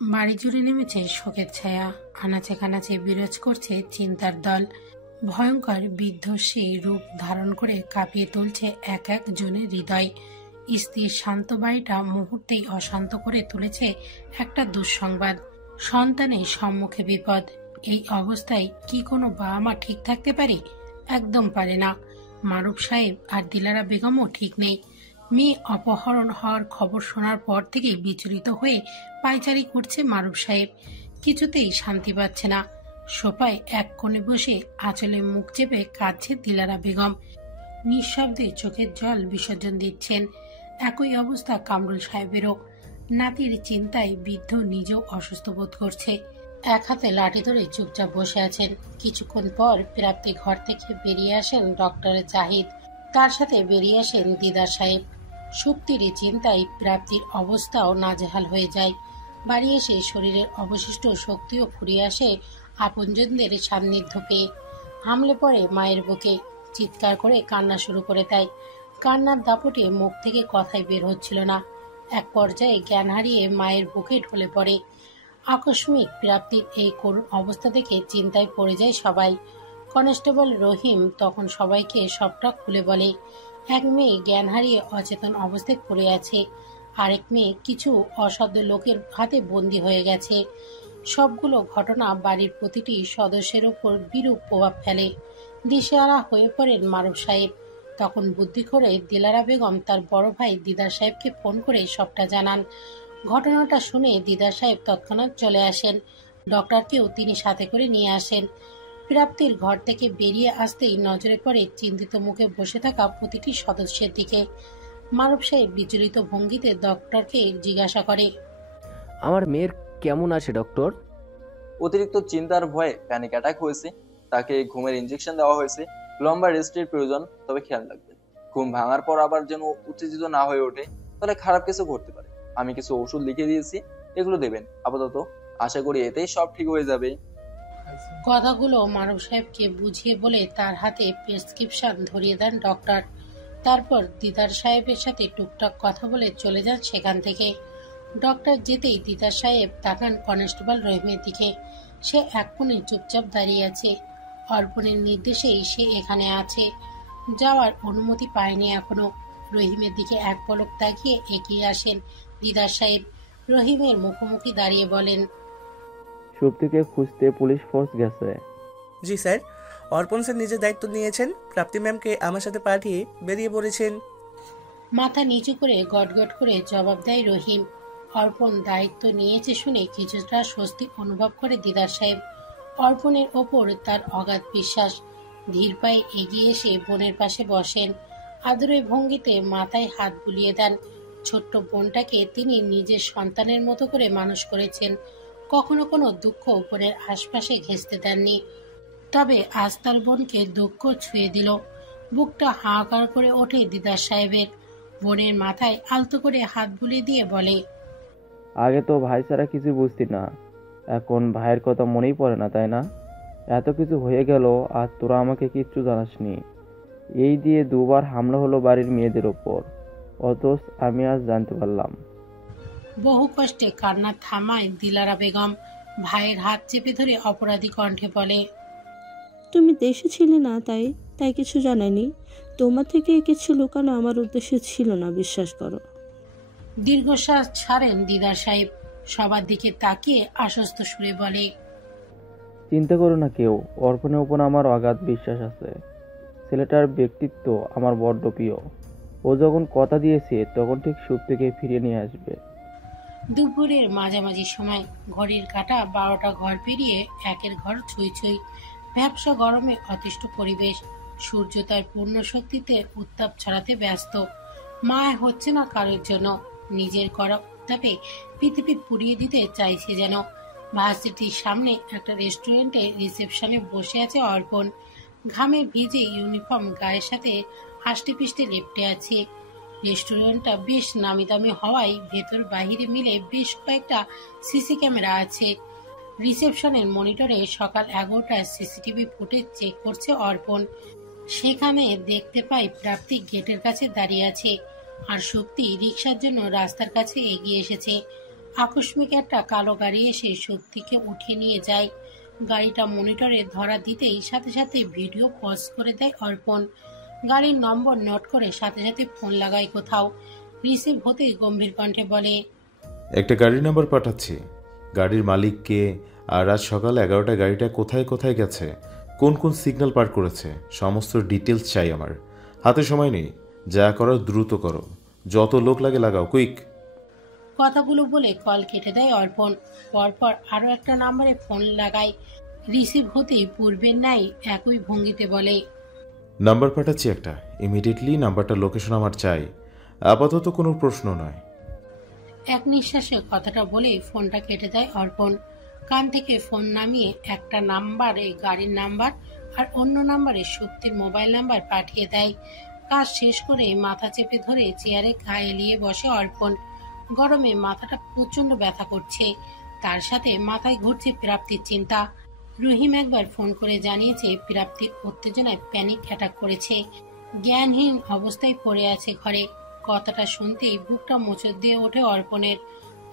বাড়ি জুড়ে নেমেছে শোকের ছায়া, আনাচে কানাচে বিরাজ করছে চিন্তার দল। ভয়ঙ্কর বিধ্বংসী রূপ ধারণ করে কাঁপিয়ে তুলছে এক এক জনের হৃদয়। স্থির শান্ত বাড়িটা মুহূর্তেই অশান্ত করে তুলেছে একটা দুঃসংবাদ, সন্তানের সম্মুখে বিপদ। এই অবস্থায় কি কোনো বাবা মা ঠিক থাকতে পারে? একদম পারে না। মারুফ সাহেব আর দিলারা বেগমও ঠিক নেই। মেয়ে অপহরণ হওয়ার খবর শোনার পর থেকেই বিচলিত হয়ে পায়চারি করছে মারুফ সাহেব। কিছুতেই শান্তি পাচ্ছে না। সোফায় এক কোণে বসে আঁচলে মুখ চেপে কাঁদছে দিলারা বেগম। নিঃশব্দে চোখের জল বিসর্জন দিচ্ছেন। একই অবস্থা কামরুল সাহেবেরও। নাতির চিন্তায় বৃদ্ধ নিজেও অসুস্থ বোধ করছে। এক হাতে লাঠি ধরে চুপচাপ বসে আছেন। কিছুক্ষণ পর প্রাপ্তি ঘর থেকে বেরিয়ে আসেন ডক্টর জাহিদ। তার সাথে বেরিয়ে আসেন দিদার সাহেব। সুপ্তির চিন্তায় প্রাপ্তির অবস্থাও নাজেহাল হয়ে যায়। বাড়ি এসে শরীরের অবশিষ্ট শক্তিও ফুরিয়ে আসে আপনজনদের সান্নিধ্য পেয়ে। হামলে পড়ে মায়ের বুকে, চিৎকার করে কান্না শুরু করে দেয়। কান্নার দাপটে মুখ থেকে কথাই বের হচ্ছিল না। এক পর্যায়ে জ্ঞান হারিয়ে মায়ের বুকে ঢলে পড়ে। আকস্মিক প্রাপ্তির এই করুণ অবস্থা দেখে চিন্তায় পড়ে যায় সবাই। কনস্টেবল রহিম তখন সবাইকে সবটা খুলে বলে। এক মেয়ে জ্ঞান হারিয়ে অচেতন অবস্থায় পড়ে আছে, আরেক মেয়ে কিছু অসাধ্য লোকের হাতে বন্দী হয়ে গেছে। সবগুলো ঘটনা বাড়ির প্রতিটি সদস্যের উপর বিরূপ প্রভাব ফেলে। দিশেহারা হয়ে পড়েন মারুফ সাহেব। তখন বুদ্ধি করে দিলারা বেগম তার বড় ভাই দিদার সাহেবকে ফোন করে সবটা জানান। ঘটনাটা শুনে দিদার সাহেব তৎক্ষণাৎ চলে আসেন। ডক্টরকেও তিনি সাথে করে নিয়ে আসেন। প্রাপ্তির ঘর থেকে বেরিয়ে আসতেই নজরে পড়ে চিন্তিত মুখে বসে থাকা প্রতিটি সদস্যের দিকে। মারুফ সাহেব বিচলিত ভঙ্গিতে ডক্টরকে জিজ্ঞাসা করে, আমার মেয়ের কেমন আছে ডক্টর? অতিরিক্ত চিন্তার ভয়ে প্যানিক অ্যাটাক হয়েছে। তাকে ঘুমের ইনজেকশন দেওয়া হয়েছে। লম্বা রেস্টের প্রয়োজন, তবে খেয়াল রাখবেন ঘুম ভাঙার পর আবার যেন উত্তেজিত না হয়ে ওঠে, তাহলে খারাপ কিছু ঘটতে পারে। আমি কিছু ওষুধ লিখে দিয়েছি, এগুলো দেবেন আপাতত। আশা করি এতেই সব ঠিক হয়ে যাবে। কথাগুলো মারুফ সাহেবকে বুঝিয়ে বলে তার হাতে প্রেসক্রিপশন ধরিয়ে দেন ডক্টর। তারপর দিদার সাহেবের সাথে টুকটাক কথা বলে চলে যান সেখান থেকে। ডক্টর যেতেই দিদার সাহেব তাকান কনস্টেবল রহিমের দিকে। সে এক কোণে চুপচাপ দাঁড়িয়ে আছে। অর্পণের নির্দেশেই সে এখানে আছে। যাওয়ার অনুমতি পায়নি এখনো। রহিমের দিকে এক পলক তাকিয়ে এগিয়ে আসেন দিদার সাহেব। রহিমের মুখোমুখি দাঁড়িয়ে বলেন, সুপ্তিকে খুঁজতে পুলিশ ফোর্স গেছে। জি স্যার, অর্পণ স্যার নিজের দায়িত্ব নিয়েছেন। প্রাপ্তি ম্যামকে আমার সাথে পাঠিয়ে বেরিয়ে পড়েছেন। মাথা নিচু করে গটগট করে জবাব দেয় রহিম। অর্পণ দায়িত্ব নিয়েছে শুনে কিছুটা স্বস্তি অনুভব করে দিদার সাহেব। অর্পণের ওপর তার অগাধ বিশ্বাস। ধীর পায়ে এগিয়ে এসে বোনের পাশে বসেন। আদরের ভঙ্গিতে মাথায় হাত বুলিয়ে দেন। ছোট্ট বোনটাকে তিনি নিজের সন্তানের মতো করে মানুষ করেছেন। কখনো কোনো দুঃখ বোনের আশপাশে ঘেঁষতে দেননি। তবে আজ তার বোনকে দুঃখ ছুঁয়ে দিল। বুকটা হাহাকার করে ওঠে দিদার সাহেবের। বোনের মাথায় আলতো করে হাত বুলিয়ে দিয়ে বলে, আগে তো ভাই ছাড়া কিছু বুঝতি না, এখন ভাইয়ের কথা মনেই পড়ে না, তাই না? এত কিছু হয়ে গেল আর তোরা আমাকে কিচ্ছু জানাসনি। এই দিয়ে দুবার হামলা হলো বাড়ির মেয়েদের ওপর, অথচ আমি আজ জানতে পারলাম। বহু কষ্টে কান্না থামায় দিলারা বেগম। ভাইয়ের হাত চেপে ধরে অপরাধী কণ্ঠে বলে, তুমি দেশে ছিলে না, তাই তাই কিছু জানানি। তোমার থেকে কিছু লুকানো আমার উদ্দেশ্য ছিল না, বিশ্বাস করো। দীর্ঘশ্বাস ছাড়েন দিদার সাহেব। সবার দিকে তাকিয়ে আশ্বস্ত সুরে বলে, চিন্তা করো না কেউ, অর্পণের উপর আমার অগাধ বিশ্বাস আছে। ছেলেটার ব্যক্তিত্ব আমার বড্ড প্রিয়। ও যখন কথা দিয়েছে তখন ঠিক সুপ্তিকে ফিরিয়ে নিয়ে আসবে। দুপুরের মাঝামাঝি সময়। ঘড়ির কাঁটা 12টা ঘর পেরিয়ে একের ঘর ছুঁই ছুঁই। ভ্যাপসা গরমে অতিষ্ঠ পরিবেশ। সূর্য তার পূর্ণ শক্তিতে উত্তাপ ছড়াতে ব্যস্ত। মায় হচ্ছে না কারোর জন্য। নিজের করা উত্তাপে পৃথিবী পুড়িয়ে দিতে চাইছে যেন। ভার্সিটির সামনে একটা রেস্টুরেন্টে রিসেপশনে বসে আছে অর্পণ। ঘামে ভিজে ইউনিফর্ম গায়ের সাথে হাসতে পিষ্টে লেপ্টে আছে। রেস্টুরেন্টটা বেশ নামি দামি হওয়ায় ভেতর বাহিরে মিলে বেশ কয়েকটা সিসি ক্যামেরা আছে। রিসেপশনের মনিটরে সকাল 11টার সিসিটিভি ফুটেজ চেক করছে অর্পণ। সেখানে দেখতে পাই প্রাপ্তি গেটের কাছে দাঁড়িয়ে আছে। আর শক্তি রিকশার জন্য রাস্তার কাছে এগিয়ে এসেছে। আকস্মিক একটা কালো গাড়ি এসে শক্তিকে উঠিয়ে নিয়ে যায়। গাড়িটা মনিটরে ধরা দিতেই সাথে সাথে ভিডিও পজ করে দেয় অর্পণ। গাড়ির নম্বর নোট করে সাথে সাথে ফোন লাগায় কোথাও। রিসিভ হতেই গম্ভীর কণ্ঠে বলে, একটা গাড়ির নাম্বার পাঠাচ্ছি। গাড়ির মালিক কে, আর আজ সকাল 11টায় গাড়িটা কোথায় কোথায় গেছে, কোন কোন সিগন্যাল পার করেছে, সমস্ত ডিটেলস চাই আমার। হাতে সময় নেই, যা করার দ্রুত করো, যত লোক লাগে লাগাও, কুইক। কথাগুলো বলে কল কেটে দেয় অর্পণ। পরপর আরো একটা নাম্বারে ফোন লাগায়। রিসিভ হতেই পূর্বের ন্যায় একই ভঙ্গিতে বলে, নাম্বার পাঠাচ্ছি একটা, ইমিডিয়েটলি নাম্বারটা লোকেশন আমার চাই, আপাতত কোনো প্রশ্ন নয়। এক নিঃশ্বাসে কথাটা বলেই ফোনটা কেটে দেয় অর্পণ। কান থেকে ফোন নামিয়ে একটা নাম্বারে গাড়ির নাম্বার আর অন্য নাম্বারে শক্তির মোবাইল নাম্বার পাঠিয়ে দেয়। কাজ শেষ করে মাথা চেপে ধরে চেয়ারে গা এলিয়ে বসে অর্পণ। গরমে মাথাটা প্রচন্ড ব্যথা করছে, তার সাথে মাথায় ঘুরছে প্রাপ্তির চিন্তা। রহিম একবার ফোন করে জানিয়েছে প্রাপ্তির উত্তেজনায় প্যানিক অ্যাটাক করেছে, জ্ঞানহীন অবস্থায় পড়ে আছে ঘরে। কথাটা শুনতেই বুকটা মোচড় দিয়ে ওঠে অর্পণের।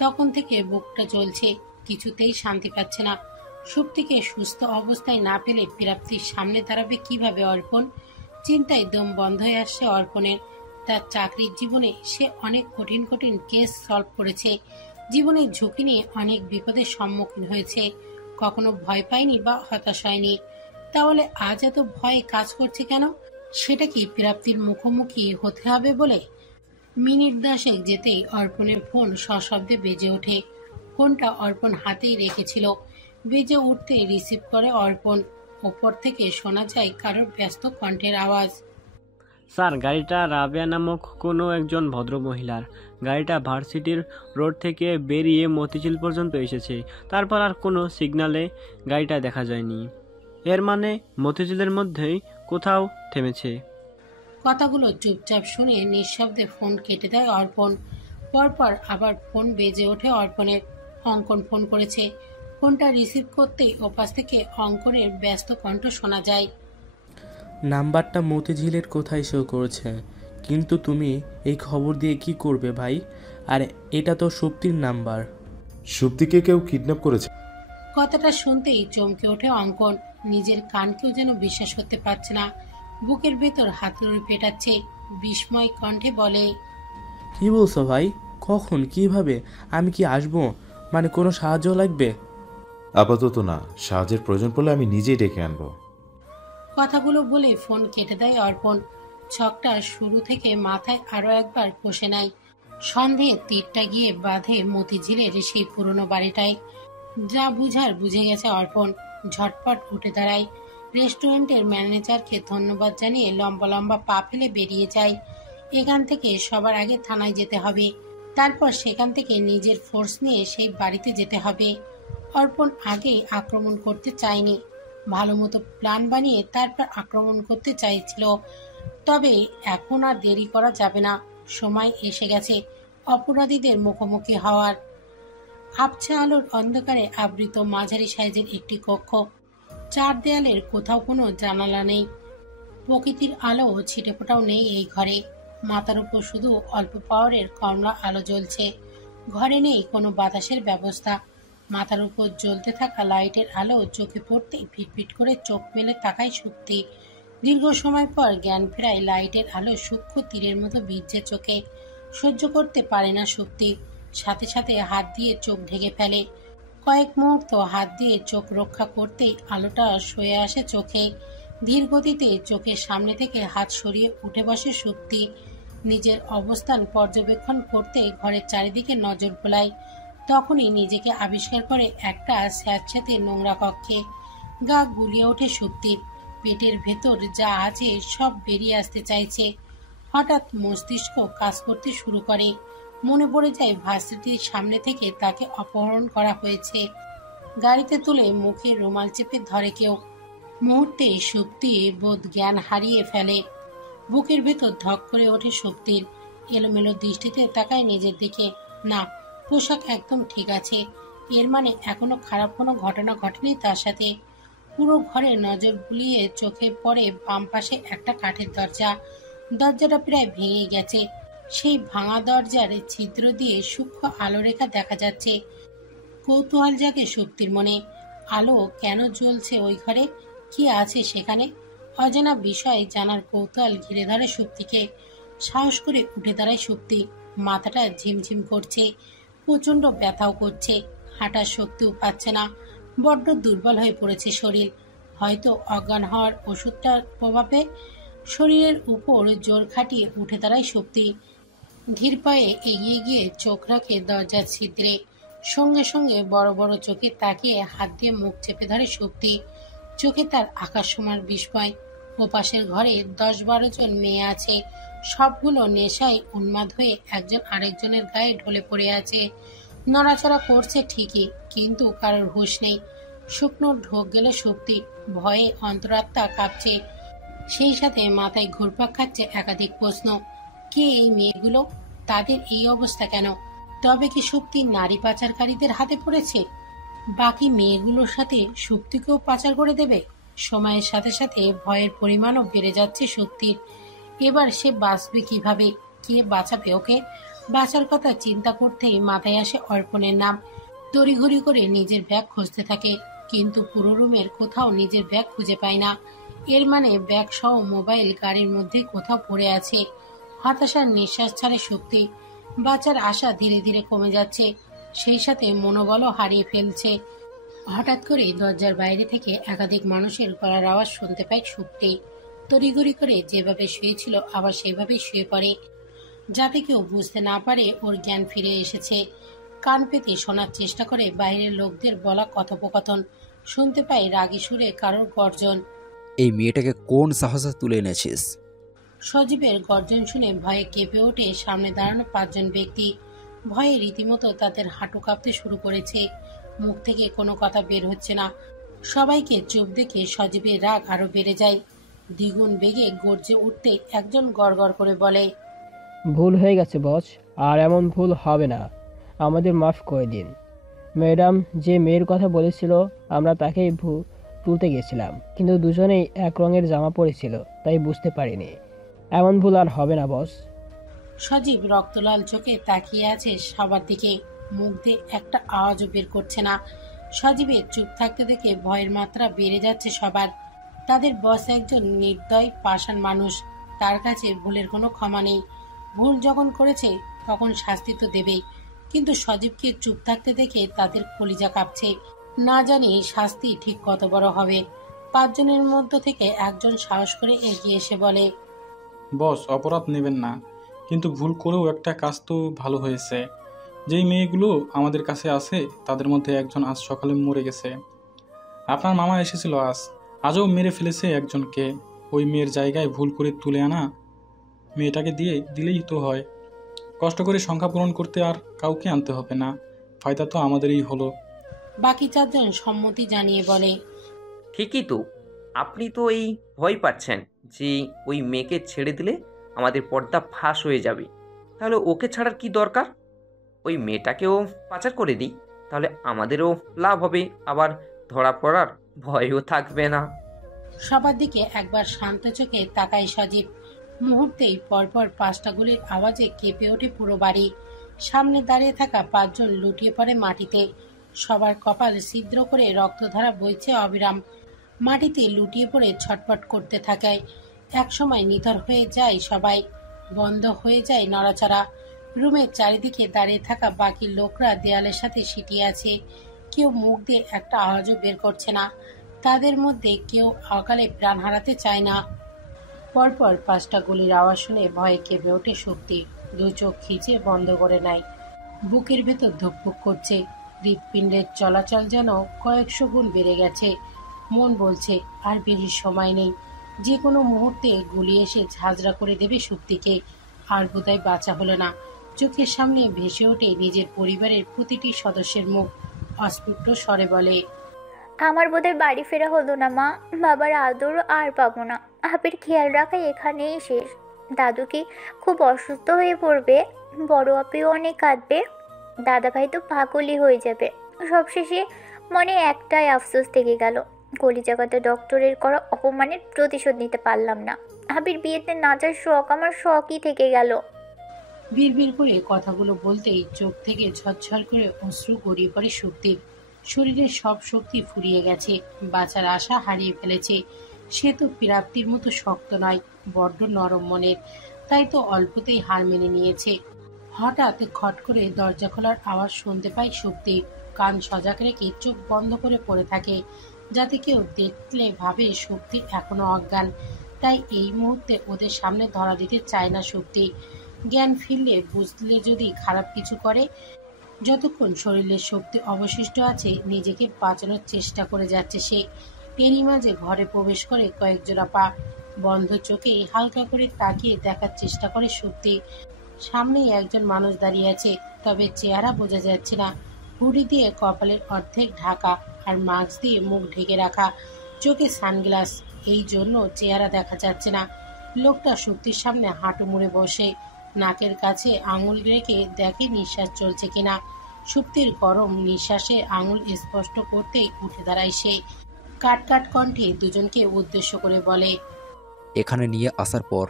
তখন থেকে বুকটা জ্বলছে, কিছুতেই শান্তি পাচ্ছে না। সুপ্তিকে সুস্থ অবস্থায় না পেলে প্রাপ্তির সামনে দাঁড়াবে কিভাবে অর্পণ? চিন্তায় দম বন্ধ হয়ে আসছে অর্পণের। তার চাকরির জীবনে সে অনেক কঠিন কঠিন কেস সলভ করেছে, জীবনের ঝুঁকি নিয়ে অনেক বিপদের সম্মুখীন হয়েছে, কখনো ভয় পায়নি বা হতাশ হয়নি। তাহলে আজ এত ভয় কাজ করছে কেন? সেটা কি প্রাপ্তির মুখোমুখি হতে হবে বলে? মিনিট 10 যেতেই অর্পণের ফোন সশব্দে বেজে ওঠে। ফোনটা অর্পণ হাতেই রেখেছিল। বেজে উঠতে রিসিভ করে অর্পণ। ওপর থেকে শোনা যায় কারোর ব্যস্ত কণ্ঠের আওয়াজ। স্যার, গাড়িটা রাবেয়া নামক কোনো একজন ভদ্রমহিলার। গাড়িটা ভার্সিটির রোড থেকে বেরিয়ে মতিঝিল পর্যন্ত এসেছে, তারপর আর কোনো সিগন্যালে গাড়িটা দেখা যায়নি। এর মানে মতিঝিলের মধ্যেই কোথাও থেমেছে। কথাগুলো চুপচাপ শুনে নিঃশব্দে ফোন কেটে দেয় অর্পণ। পরপর আবার ফোন বেজে ওঠে অর্পণের। অঙ্কন ফোন করেছে। ফোনটা রিসিভ করতেই ওপাশ থেকে অঙ্কনের ব্যস্ত কণ্ঠ শোনা যায়। নাম্বারটা মতিঝিলের কোথায় শো করেছে, কিন্তু তুমি এই খবর দিয়ে কি করবে ভাই? আর এটা তো সুপ্তির নাম্বার। সুপ্তিকে কেউ কিডন্যাপ করেছে। কথাটা শুনতেই চমকে ওঠে অঙ্কন। নিজের কানকেও যেন বিশ্বাস করতে পারছে না। বুকের ভেতর হাতড়ি পেটাচ্ছে। বিস্ময় কণ্ঠে বলে, কি বলছো ভাই? কখন, কিভাবে? আমি কি আসবো? মানে কোনো সাহায্য লাগবে? আপাতত না, সাহায্যের প্রয়োজন পড়লে আমি নিজেই ডেকে আনবো। কথাগুলো বলে ফোন কেটে দেয় অর্পণ। ছকটা শুরু থেকে মাথায় আরো একবার কষে নেয়। সন্দেহে তীরটা গিয়ে বাঁধে মতিঝিলের সেই পুরনো বাড়িটায়। যা বুঝার বুঝে গেছে অর্পণ। ঝটপট উঠে দাঁড়ায়। রেস্টুরেন্টের ম্যানেজারকে ধন্যবাদ জানিয়ে লম্বা লম্বা পা ফেলে বেরিয়ে যায়। এখান থেকে সবার আগে থানায় যেতে হবে, তারপর সেখান থেকে নিজের ফোর্স নিয়ে সেই বাড়িতে যেতে হবে। অর্পণ আগে আক্রমণ করতে চায়নি, ভালো মতো প্ল্যান বানিয়ে তারপর আক্রমণ করতে চাইছিল। তবে এখন আর দেরি করা যাবে না, সময় এসে গেছে অপরাধীদের মুখোমুখি হওয়ার। আবছা আলোর অন্ধকারে আবৃত মাঝারি সাইজের একটি কক্ষ। চার দেয়ালের কোথাও কোনো জানালা নেই। প্রকৃতির আলো ছিটেফোঁটাও নেই এই ঘরে। মাথার উপর শুধু অল্প পাওয়ারের কমলা আলো জ্বলছে। ঘরে নেই কোনো বাতাসের ব্যবস্থা। মাথার উপর জ্বলতে থাকা লাইটের আলো চোখে পড়তেই ফিটফিট করে চোখ মেলে তাকায় শক্তি। দীর্ঘ সময় পর জ্ঞান ফেরায়। লাইটের আলো সূক্ষ্ম তীরের মতো ভিজছে চোখে। সহ্য করতে পারে না শক্তি, সাথে সাথে হাত দিয়ে চোখ ঢেকে ফেলে। কয়েক মুহূর্ত হাত দিয়ে চোখ রক্ষা করতেই আলোটা সয়ে আসে চোখে। ধীর গতিতে চোখের সামনে থেকে হাত সরিয়ে উঠে বসে শক্তি। নিজের অবস্থান পর্যবেক্ষণ করতে ঘরের চারিদিকে নজর বোলায়। তখনই নিজেকে আবিষ্কার করে একটা স্যাঁতস্যাঁতে নোংরা কক্ষে। গা গুলিয়ে ওঠে শক্তির। পেটের ভেতর যা আছে সব বেরিয়ে আসতে চাইছে। হঠাৎ মস্তিষ্ক কাজ করতে শুরু করে। মনে পড়ে যায় ভার্সিটির সামনে থেকে তাকে অপহরণ করা হয়েছে। গাড়িতে তুলে মুখে রুমাল চেপে ধরে কেউ। মুহূর্তে শক্তি বোধ জ্ঞান হারিয়ে ফেলে। বুকের ভেতর ধক করে ওঠে শক্তির। এলোমেলো দৃষ্টিতে তাকায় নিজের দিকে। না, পোশাক একদম ঠিক আছে। এর মানে এখনো খারাপ কোনো ঘটনা ঘটেনি তার সাথে। পুরো ঘরে নজর বুলিয়ে চোখে পড়ে বাম পাশে একটা কাঠের দরজা। দরজাটা প্রায় ভেঙে গেছে। সেই ভাঙা দরজার ছিদ্র দিয়ে সূক্ষ্ম আলোরেখা দেখা যাচ্ছে। কৌতূহল জাগে সুপ্তির মনে। আলো কেন জ্বলছে ওই ঘরে? কি আছে সেখানে? অজানা বিষয় জানার কৌতূহল ঘিরে ধরে সুপ্তিকে। সাহস করে উঠে দাঁড়ায় সুপ্তি। মাথাটা ঝিমঝিম করছে, প্রচন্ড ব্যথাও করছে, হাঁটার শক্তিও পাচ্ছে না। বড্ড দুর্বল হয়ে পড়েছে শরীর। হয়তো অজ্ঞান হওয়ার ওষুধটার প্রভাবে। শরীরের উপর জোর খাটিয়ে উঠে দাঁড়ায় সুপ্তি। ধীর পায়ে এগিয়ে গিয়ে চোখ রাখে দরজার ছিদ্রে। সঙ্গে সঙ্গে বড় বড় চোখে তাকিয়ে হাত দিয়ে মুখ চেপে ধরে সুপ্তি। চোখে তার আকাশসীমার বিস্ময়। ওপাশের ঘরে 10-12 জন মেয়ে আছে। সবগুলো নেশায় উন্মাদ হয়ে একজন আরেকজনের গায়ে ঢলে পড়ে আছে। নড়াচড়া করছে ঠিকই, কিন্তু কারোর হুঁশ নেই। শুকনো ঢোক গেলে সুপ্তি। ভয়ে অন্তরাত্মা কাঁপছে। সেই সাথে মাথায় ঘুরপাক খাচ্ছে একাধিক প্রশ্ন। কে এই মেয়েগুলো? তাদের এই অবস্থা কেন? তবে কি সুপ্তি নারী পাচারকারীদের হাতে পড়েছে? বাকি মেয়েগুলোর সাথে সুপ্তিকেও পাচার করে দেবে? সময়ের সাথে সাথে ভয়ের পরিমাণও বেড়ে যাচ্ছে সুপ্তির। এবার সে বাঁচবে কিভাবে? কে বাঁচাবে ওকে? বাঁচার কথা চিন্তা করতেই মাথায় আসে অর্পণের নাম। তড়িঘড়ি করে নিজের ব্যাগ খুঁজতে থাকে, কিন্তু পুরো রুমের কোথাও নিজের ব্যাগ খুঁজে পায় না। এর মানে ব্যাগ সহ মোবাইল গাড়ির মধ্যে কোথাও পড়ে আছে। হতাশার নিঃশ্বাস ছাড়ে শক্তি। বাঁচার আশা ধীরে ধীরে কমে যাচ্ছে, সেই সাথে মনোবলও হারিয়ে ফেলছে। হঠাৎ করে দরজার বাইরে থেকে একাধিক মানুষের গলার আওয়াজ শুনতে পায় শক্তি। তড়িঘড়ি করে যেভাবে শুয়েছিল আবার সেভাবেই শুয়ে পড়ে, যাতে কেউ বুঝতে না পারে ওর জ্ঞান ফিরে এসেছে। কান পেতে শোনার চেষ্টা করে বাইরের লোকদের বলা কথোপকথন। শুনতে পায় রাগী সুরে কারোর গর্জন। এই মেয়েটাকে কোন সাহসে তুলে এনেছিস? সজীবের গর্জন শুনে ভয়ে কেঁপে ওঠে সামনে দাঁড়ানো 5 জন ব্যক্তি। ভয়ে রীতিমতো তাদের হাঁটু কাঁপতে শুরু করেছে। মুখ থেকে কোনো কথা বের হচ্ছে না। সবাইকে চুপ দেখে সজীবের রাগ আরো বেড়ে যায়। দ্বিগুণ বেগে গর্জে উঠতে একজন গড়গড় করে বলে, ভুল হয়ে গেছে বস, আর এমন ভুল হবে না, আমাদের মাফ করে দিন। ম্যাডাম যে মেয়ের কথা বলেছিল আমরা তাকেই তুলতে গেছিলাম, কিন্তু দুজনেই এক রঙের জামা পরেছিল, তাই বুঝতে পারিনি। এমন ভুল আর হবে না বস। সজীব রক্তলাল চোখে তাকিয়ে আছে সবার দিকে। মুখ দিয়ে একটা আওয়াজও বের করছে না। সজীবের চুপ থাকতে দেখে ভয়ের মাত্রা বেড়ে যাচ্ছে সবার। তাদের বস একজন নির্দয় পাষাণ মানুষ। তার কাছে ভুলের কোনো ক্ষমা নেই। ভুল যখন করেছে তখন শাস্তি তো দেবেই, কিন্তু সজীবকে চুপ থাকতে দেখে তাদের কলিজা কাঁপছে। না জানি শাস্তি ঠিক কত বড় হবে। 5 জনের মধ্য থেকে একজন সাহস করে এগিয়ে এসে বলে, বস অপরাধ নেবেন না, কিন্তু ভুল করেও একটা কাজ তো ভালো হয়েছে। যেই মেয়েগুলো আমাদের কাছে আছে তাদের মধ্যে একজন আজ সকালে মরে গেছে। আপনার মামা এসেছিল আজও মেরে ফেলেছে একজনকে। ওই মেয়ের জায়গায় ভুল করে তুলে আনা মেয়েটাকে দিলেই তো হয়। কষ্ট করে সংখ্যা পূরণ করতে আর কাউকে আনতে হবে না, ফায়দা তো আমাদেরই হলো। বাকি 4 জন সম্মতি জানিয়ে বলে, ঠিকই তো, আপনি তো এই ভয় পাচ্ছেন যে ওই মেয়েকে ছেড়ে দিলে আমাদের পর্দা ফাঁস হয়ে যাবে। তাহলে ওকে ছাড়ার কি দরকার? ওই মেয়েটাকেও পাচার করে দিই, তাহলে আমাদেরও লাভ হবে, আবার ধরা পড়ার ভয়ও থাকবে না। সবার দিকে একবার শান্ত চোখে তাকায় সজীব। মুহূর্তেই পরপর 5টা গুলির আওয়াজে কেঁপে ওঠে পুরো বাড়ি। সামনে দাঁড়িয়ে থাকা 5 জন লুটিয়ে পড়ে মাটিতে। সবার কপাল ছিদ্র করে রক্তধারা বইছে অবিরাম। মাটিতে লুটিয়ে পড়ে ছটপট করতে থাকায় একসময় নিথর হয়ে যায় সবাই। বন্ধ হয়ে যায় নড়াচড়া। রুমের চারিদিকে দাঁড়িয়ে থাকা বাকি লোকরা দেয়ালের সাথে সিটিয়ে আছে। কেউ মুখ দিয়ে একটা আওয়াজও বের করছে না। তাদের মধ্যে কেউ অকালে প্রাণ হারাতে চায় না। পরপর 5টা গুলির আওয়াজ শুনে ভয়ে কেঁপে ওঠে শক্তি। 2 চোখ খিচে বন্ধ করে নেয়। বুকের ভেতর ধুকপুক করছে। হৃৎপিণ্ডের চলাচল যেন কয়েকশো গুণ বেড়ে গেছে। মন বলছে আর বেশি সময় নেই, যে কোনো মুহূর্তে গুলি এসে ঝাঁঝরা করে দেবে শক্তিকে। আর বোধহয় বাঁচা হলো না। চোখের সামনে ভেসে ওঠে নিজের পরিবারের প্রতিটি সদস্যের মুখ। অস্ফুট স্বরে বলে, আমার বোধহয় বাড়ি ফেরা হলো না মা, বাবার আদর আর পাবো না। আবির খেয়াল রাখা এখানেই শেষ। দাদু কি খুব অসুস্থ হয়ে পড়বে? বড় আপিও অনেক কাঁদবে। দাদা ভাই তো পাগলই হয়ে যাবে। সবশেষে মনে একটাই আফসোস থেকে গেল, কলিজাগাতে ডক্টরের করা অপমানের প্রতিশোধ নিতে পারলাম না। আবির বিয়েতে নাচার শখ আমার শখই থেকে গেল। বিড়বিড় করে কথাগুলো বলতেই চোখ থেকে ঝরঝর করে অশ্রু গড়িয়ে পড়ে শক্তির। শরীরের সব শক্তি ফুরিয়ে গেছে, বাঁচার আশা হারিয়ে ফেলেছে। সে তো প্রাপ্তির মতো শক্ত নয়, বড্ড নরম মনের, তাই তো অল্পতেই হার মেনে নিয়েছে। হঠাৎ খট করে দরজা খোলার আওয়াজ শুনতে পায় শক্তি। কান সজাগ রেখে চোখ বন্ধ করে পড়ে থাকে, যাতে কেউ দেখলে ভাবে শক্তি এখনো অজ্ঞান। তাই এই মুহূর্তে ওদের সামনে ধরা দিতে চায় না শক্তি। জ্ঞান ফিরলে বুঝলে যদি খারাপ কিছু করে। যতক্ষণ শরীরের শক্তি অবশিষ্ট আছে নিজেকে বাঁচানোর চেষ্টা করে যাচ্ছে সে। এরই মাঝে ঘরে প্রবেশ করে কয়েক জোড়া পা। বন্ধ চোখে হালকা করে তাকিয়ে দেখার চেষ্টা করে শক্তি। সামনেই একজন মানুষ দাঁড়িয়ে আছে, তবে চেহারা বোঝা যাচ্ছে না। হুডি দিয়ে কপালের অর্ধেক ঢাকা আর মাস্ক দিয়ে মুখ ঢেকে রাখা, চোখে সানগ্লাস, এই জন্য চেহারা দেখা যাচ্ছে না। লোকটা শক্তির সামনে হাঁটু মুড়ে বসে, নাকের কাছে আঙুল রেখে দেখে নিঃশ্বাস চলছে কিনা। শক্তির গরম নিঃশ্বাসে আঙুল স্পষ্ট করতেই উঠে দাঁড়ায় সে। কাট কাট কণ্ঠে দুজনকে উদ্দেশ্য করে বলে, এখানে নিয়ে আসার পর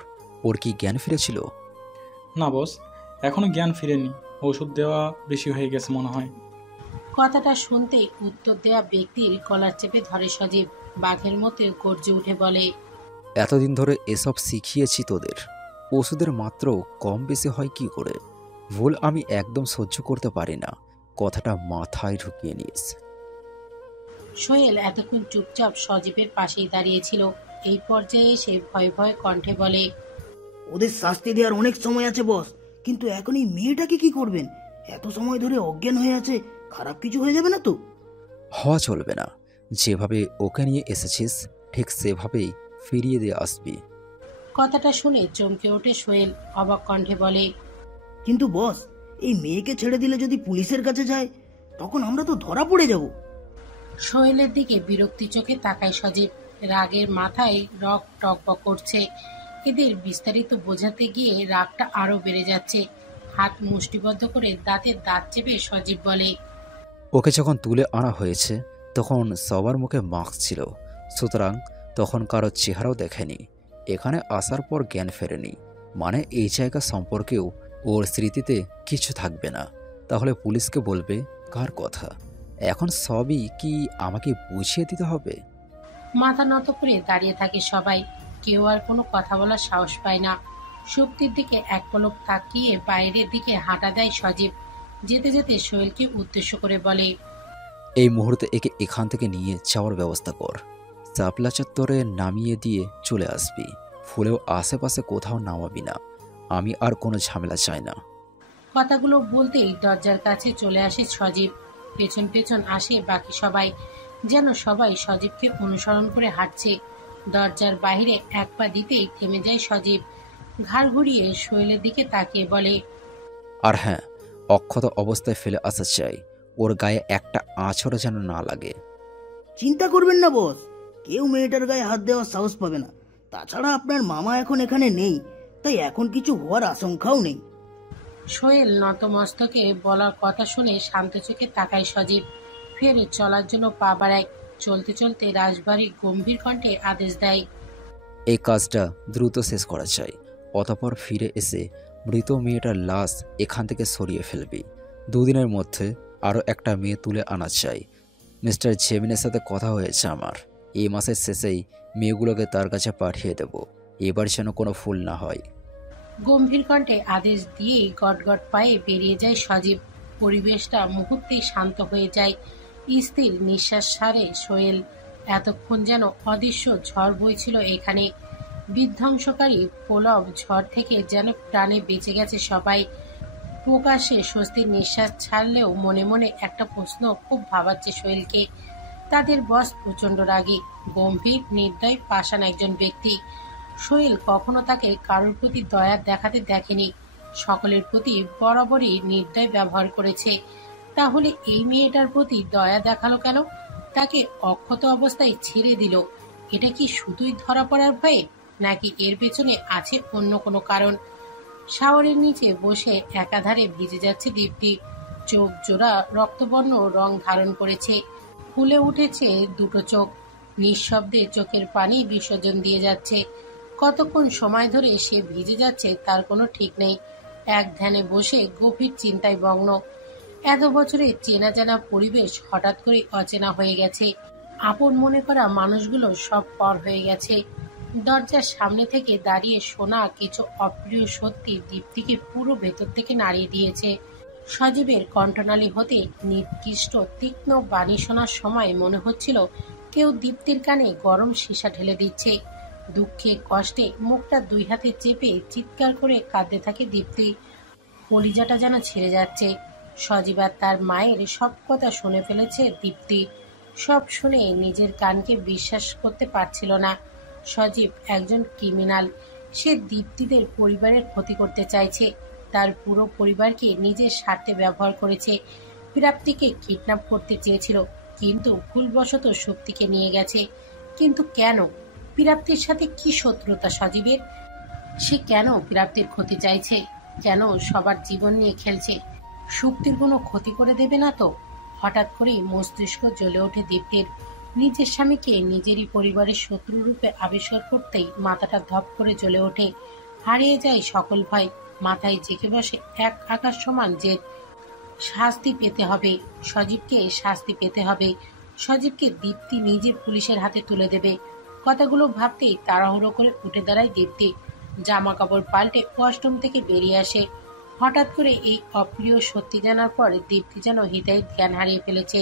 ওর কি জ্ঞান ফিরেছিল? না বস, এখনো জ্ঞান ফিরেনি। ওষুধ দেওয়া বেশি হয়ে গেছে মনে হয়। কথাটা শুনতেই উত্তর দেয়া ব্যক্তির কলার চেপে ধরে সজীব। বাঘের মতো গর্জে উঠে বলে, এতদিন ধরে এসব শিখিয়েছি তোদের, ওষুধের মাত্রাও কম বেশি হয় কি করে? ভুল আমি একদম সহ্য করতে পারি না, কথাটা মাথায় ঢুকিয়ে নিস। সোহেল এতক্ষণ চুপচাপ সজীবের পাশেই দাঁড়িয়েছিল। এই পর্যায়ে এসে ভয় ভয় কণ্ঠে বলে, ওদের শাস্তি দেওয়ার অনেক সময় আছে বস, কিন্তু এখন এই মেয়েটাকে কি করবেন? এত সময় ধরে অজ্ঞান হয়ে আছে, খারাপ কিছু হয়ে যাবে না তো? হওয়া চলবে না, যেভাবে ওকে নিয়ে এসেছিস ঠিক সেভাবেই ফিরিয়ে দিয়ে আসবি। কথাটা শুনে চমকে ওঠে সোহেল, অবাক কণ্ঠে বলে, কিন্তু বস, এই মেয়েকে ছেড়ে দিলে যদি পুলিশের কাছে যায়, তখন আমরা তো ধরা পড়ে যাব। সোহেলের দিকে বিরক্তি চোখে তাকায় সজীব। রাগের মাথায় রক টকবক করছে। এদের বিস্তারিত বোঝাতে গিয়ে রাগটা আরো বেড়ে যাচ্ছে। হাত মুষ্টিবদ্ধ করে দাঁতে দাঁত চেপে সজীব বলে, ওকে যখন তুলে আনা হয়েছে তখন সবার মুখে মাস্ক ছিল, সুতরাং তখন কারো চেহারাও দেখেনি। এখানে আসার পর জ্ঞান ফেরেনি, মানে এই জায়গা সম্পর্কেও ওর স্মৃতিতে কিছু থাকবে না। তাহলে পুলিশকে বলবে কার কথা? এখন সবই কি আমাকে বুঝিয়ে দিতে হবে? মাথা নত করে দাঁড়িয়ে থাকে সবাই। কেউ আর কোনো কথা বলার সাহস পায় না। শক্তির দিকে এক পলক তাকিয়ে বাইরের দিকে হাঁটা দেয় সজীব। যেতে যেতে সোহেলকে উদ্দেশ্য করে বলে, এই মুহূর্তে একে এখান থেকে নিয়ে যাওয়ার ব্যবস্থা কর। চাপলা চত্বরে নামিয়ে দিয়ে চলে আসবি, ফুলেও আশেপাশে কোথাও নামাবি না। আমি আর কোনো ঝামেলা চাই না। কথাগুলো বলতেই দরজার কাছে চলে আসে সজীব। পেছন পেছন আসে বাকি সবাই, যেন সবাই সজীবকে অনুসরণ করে হাঁটছে। দরজার বাইরে এক পা দিতেই থেমে যায় সজীব। ঘাড় ঘুরিয়ে সোহেলের দিকে তাকিয়ে বলে, আর হ্যাঁ, অক্ষত অবস্থায় ফেলে আসা চাই, ওর গায়ে একটা আঁচড়ও যেন না লাগে। চিন্তা করবেন না বস, কেউ মেয়েটার গায়ে হাত দেওয়ার সাহস পাবে না। তাছাড়া আপনার মামা এখন এখানে নেই, তাই এখন কিছু হওয়ার আশঙ্কাও নেই। সোহেল নতমস্তকে বলার কথা শুনে শান্ত চোখে তাকায় সজীব। ফের চলার জন্য পা বাড়ায়। চলতে চলতে রাজবাড়ি গম্ভীর কণ্ঠে আদেশ দেয়, এই কাজটা দ্রুত শেষ করা চাই। অতঃপর ফিরে এসে মৃত মেয়েটার লাশ এখান থেকে সরিয়ে ফেলবি। দুদিনের মধ্যে আরও একটা মেয়ে তুলে আনা চাই। মিস্টার জেমিনের সাথে কথা হয়েছে আমার, এই মাসের শেষেই মেয়েগুলোকে তার কাছে পাঠিয়ে দেব। এবার যেন কোনো ভুল না হয়। গম্ভীর কণ্ঠে আদেশ দিয়েই গটগট পায়ে বেরিয়ে যায় সজীব। পরিবেশটা মুহূর্তেই শান্ত হয়ে যায়। স্থির নিঃশ্বাস ছাড়ে সোহেল। এতক্ষণ যেন অদৃশ্য ঝড় বইছিল এখানে। বিধ্বংসকারী প্রলব ঝড় থেকে যেন প্রাণে বেঁচে গেছে সবাই। প্রকাশ্যে স্বস্তির নিঃশ্বাস ছাড়লেও মনে মনে একটা প্রশ্ন খুব ভাবাচ্ছে সোহেলকে। তাদের বস প্রচণ্ড রাগী, গম্ভীর, নির্দয়, পাষাণ একজন ব্যক্তি। সোহেল কখনো তাকে কারোর প্রতি দয়া দেখাতে দেখেনি। সকলের প্রতি বরাবরই নির্দয় ব্যবহার করেছে। তাহলে এই মেয়েটার প্রতি দয়া দেখালো কেন? তাকে অক্ষত অবস্থায় ছেড়ে দিল। এটা কি শুধুই ধরা পড়ার ভয়ে, নাকি এর পেছনে আছে অন্য কোনো কারণ? শাওয়ারের নিচে বসে একাধারে ভিজে যাচ্ছে দীপ্তি। চোখ জোড়া রক্তবর্ণ রং ধারণ করেছে। ফুলে উঠেছে দুটো চোখ। নিঃশব্দে চোখের পানি বিসর্জন দিয়ে যাচ্ছে। কতক্ষণ সময় ধরে সে ভিজে যাচ্ছে তার কোনো ঠিক নেই। এক ধ্যানে বসে গভীর চিন্তায় মগ্ন। এত বছরের চেনা জানা পরিবেশ হঠাৎ করে অচেনা হয়ে গেছে। আপন মনে করা মানুষগুলো সব পর হয়ে গেছে। দরজার সামনে থেকে দাঁড়িয়ে শোনা কিছু অপ্রিয় সত্যি দীপ্তিকে পুরো ভেতর থেকে নাড়িয়ে দিয়েছে। সজীবের কণ্ঠনালী হতে নির্দিষ্ট তীক্ষ্ণ বাণী শোনার সময় মনে হচ্ছিল কেউ দীপ্তির কানে গরম সীসা ঢেলে দিচ্ছে। দুঃখে কষ্টে মুখটা দুই হাতে চেপে চিৎকার করে কাঁদতে থাকে দীপ্তি। কলিজাটা যেন ছেড়ে যাচ্ছে। সজীব আর তার মায়ের সব কথা শুনে ফেলেছে দীপ্তি। সব শুনে নিজের কানকে বিশ্বাস করতে পারছিল না। সজীব একজন ক্রিমিনাল। সে দীপ্তিদের পরিবারের ক্ষতি করতে চাইছে। তার পুরো পরিবারকে নিজের স্বার্থে ব্যবহার করেছে। প্রাপ্তিকে কিডন্যাপ করতে চেয়েছিল, কিন্তু ভুলবশত শক্তিকে নিয়ে গেছে। কিন্তু কেন? প্রাপ্তির সাথে কি শত্রুতা সজীবের? সে কেন প্রাপ্তির ক্ষতি চাইছে? কেন সবার জীবন নিয়ে খেলছে? শক্তির কোনো ক্ষতি করে দেবে না তো? হঠাৎ করেই মস্তিষ্ক জ্বলে ওঠে দীপ্তির। নিজের স্বামীকে নিজেরই পরিবারের শত্রু রূপে আবিষ্কার করতেই মাথাটা ধপ করে জ্বলে ওঠে। হারিয়ে যায় সকল ভয়। মাথায় জেগে বসে এক আকাশ সমান জেদ। শাস্তি পেতে হবে, সজীবকে শাস্তি পেতে হবে। সজীবকে দীপ্তি নিজে পুলিশের হাতে তুলে দেবে। কথাগুলো ভাবতেই তাড়াহুড়ো করে উঠে দাঁড়ায় দীপ্তি। জামা কাপড় পাল্টে ওয়াশরুম থেকে বেরিয়ে আসে। হঠাৎ করে এই অপ্রিয় সত্যি জানার পর দীপ্তি যেন হৃদয়ের ধ্যান হারিয়ে ফেলেছে।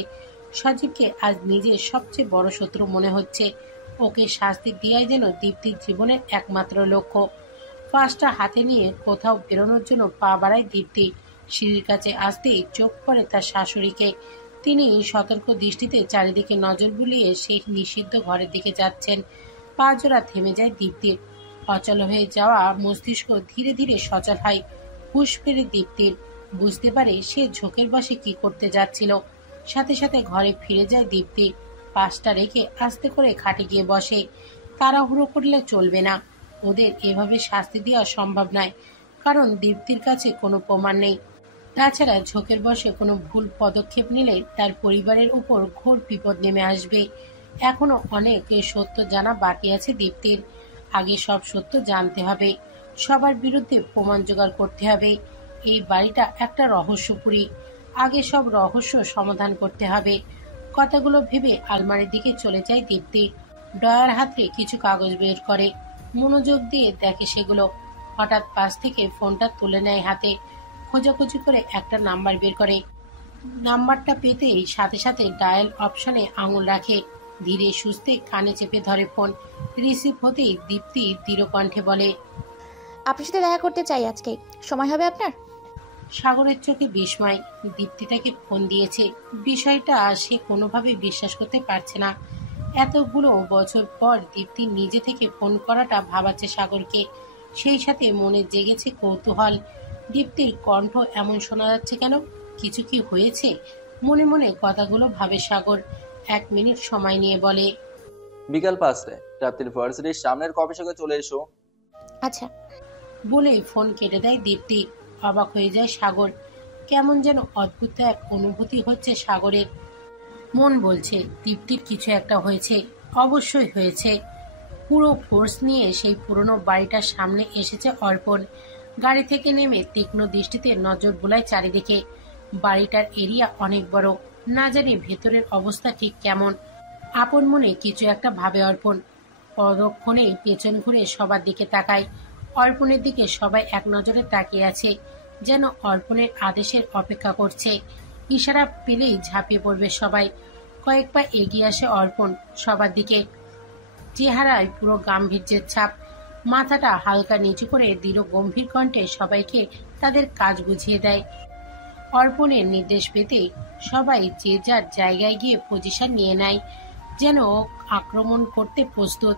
সজীবকে আজ নিজের সবচেয়ে বড় শত্রু মনে হচ্ছে। ওকে শাস্তি দেওয়াই যেন দীপ্তির জীবনের একমাত্র লক্ষ্য। ফাঁসটা হাতে নিয়ে কোথাও বেরোনোর জন্য পা বাড়ায় দীপ্তি। সিঁড়ির কাছে আসতেই চোখ পড়ে তার শাশুড়িকে। তিনি সতর্ক দৃষ্টিতে চারিদিকে নজর বুলিয়ে সেই নিষিদ্ধ ঘরের দিকে যাচ্ছেন। পা জোড়া থেমে যায় দীপ্তির। অচল হয়ে যাওয়া মস্তিষ্ক ধীরে ধীরে সচল হয়। হুঁশ ফেরে দীপ্তির। বুঝতে পারে সে ঝোঁকের বসে কি করতে যাচ্ছিল। সাথে সাথে ঘরে ফিরে যায় দীপ্তি। পাশটা রেখে আস্তে করে খাটে গিয়ে বসে। তাড়াহুড়ো করলে চলবে না। ওদের এভাবে শাস্তি দেওয়া সম্ভব নয়, কারণ দীপ্তির কাছে কোনো প্রমাণ নেই। তাছাড়া ঝোঁকের বসে কোনো ভুল পদক্ষেপ নিলে তার পরিবারের উপর ঘোর বিপদ নেমে আসবে। এখনো অনেক সত্য জানা বাকি আছে দীপ্তির। আগে সব সত্য জানতে হবে। সবার বিরুদ্ধে প্রমাণ জোগাড় করতে হবে। এই বাড়িটা একটা রহস্যপুরী। আগে সব রহস্য সমাধান করতে হবে। কথাগুলো ভেবে আলমারির দিকে চলে যায় দীপ্তি। ড্রয়ার হাতে কিছু কাগজ বের করে। মনোযোগ দিয়ে দেখে সেগুলো। হঠাৎ পাশ থেকে ফোনটা তুলে নেয় হাতে। খোঁজাখুঁজি করে একটা নাম্বার বের করে। নাম্বারটা পেতেই সাথে সাথে ডায়াল অপশনে আঙুল রাখে। ধীরে সুস্থে কানে চেপে ধরে ফোন। রিসিভ হতেই দীপ্তি দৃঢ় কণ্ঠে বলে, আপনার সাথে দেখা করতে চাই আজকে, সময় হবে আপনার? সাগরের চোখে বিস্ময়। দীপ্তি তাকে ফোন দিয়েছে, বিষয়টা সে কোনোভাবে বিশ্বাস করতে পারছে না। এতগুলো বছর পর দীপ্তি নিজে থেকে ফোন করাটা ভাবাচ্ছে সাগরকে। সেই সাথে মনে জেগেছে কৌতূহল। দীপ্তির কণ্ঠ এমন শোনা যাচ্ছে কেন? কিছু কি হয়েছে? মনে মনে কথাগুলো ভাবে সাগর। 1 মিনিট সময় নিয়ে বলে, বিকাল 5টায় প্রাপ্তির ভার্সিটির সামনের কফি শপে চলে এসো। আচ্ছা বলেই ফোন কেটে দেয় দীপ্তি। অবাক হয়ে যায় সাগর। কেমন যেন অদ্ভুত এক অনুভূতি হচ্ছে সাগরের। মন বলছে দীপ্তির কিছু একটা হয়েছে। অবশ্যই হয়েছে। পুরো ফোর্স নিয়ে সেই পুরনো বাড়িটার সামনে এসেছে অর্পণ। গাড়ি থেকে নেমে তীক্ষ্ণ দৃষ্টিতে নজর বুলায় চারিদিকে। বাড়িটার এরিয়া অনেক বড়। না জানি ভেতরের অবস্থা ঠিক কেমন। আপন মনে কিছু একটা ভাবে অর্পণ। পরক্ষণেই পেছন ঘুরে সবার দিকে তাকায়। অর্পণের দিকে সবাই এক নজরে তাকিয়ে আছে, যেন অর্পণের আদেশের অপেক্ষা করছে। ইশারা পেলেই ঝাঁপিয়ে পড়বে সবাই। কয়েক পা এগিয়ে আসে অর্পণ সবার দিকে। চেহারায় পুরো গাম্ভীর্যের ছাপ। মাথাটা হালকা নিচু করে দৃঢ় গম্ভীর কণ্ঠে সবাইকে তাদের কাজ বুঝিয়ে দেয়। অর্পণের নির্দেশ পেতেই সবাই যে যার জায়গায় গিয়ে পজিশন নিয়ে নেয়, যেন আক্রমণ করতে প্রস্তুত।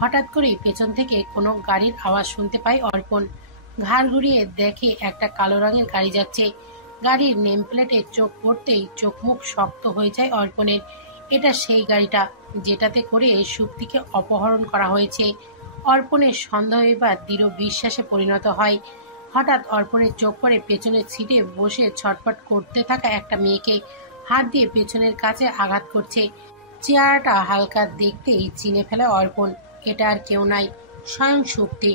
হঠাৎ করেই পেছন থেকে কোনো গাড়ির আওয়াজ শুনতে পায় অর্পণ। ঘাড় ঘুরিয়ে দেখে একটা কালো রঙের গাড়ি যাচ্ছে। গাড়ির নেম প্লেটে চোখ পড়তেই চোখ মুখ শক্ত হয়ে যায় অর্পণের। এটা সেই গাড়িটা যেটাতে করে সুপ্তিকে অপহরণ করা হয়েছে। অর্পণের সন্দেহ এবার দৃঢ় বিশ্বাসে পরিণত হয়। হঠাৎ অর্পণের চোখ পড়ে পেছনের সিটে বসে ছটফট করতে থাকা একটা মেয়েকে। হাত দিয়ে পেছনের কাছে আঘাত করছে। চেহারাটা হালকা দেখতেই চিনে ফেলে অর্পণ। এটা আর কেউ নাই, স্বয়ং শক্তি।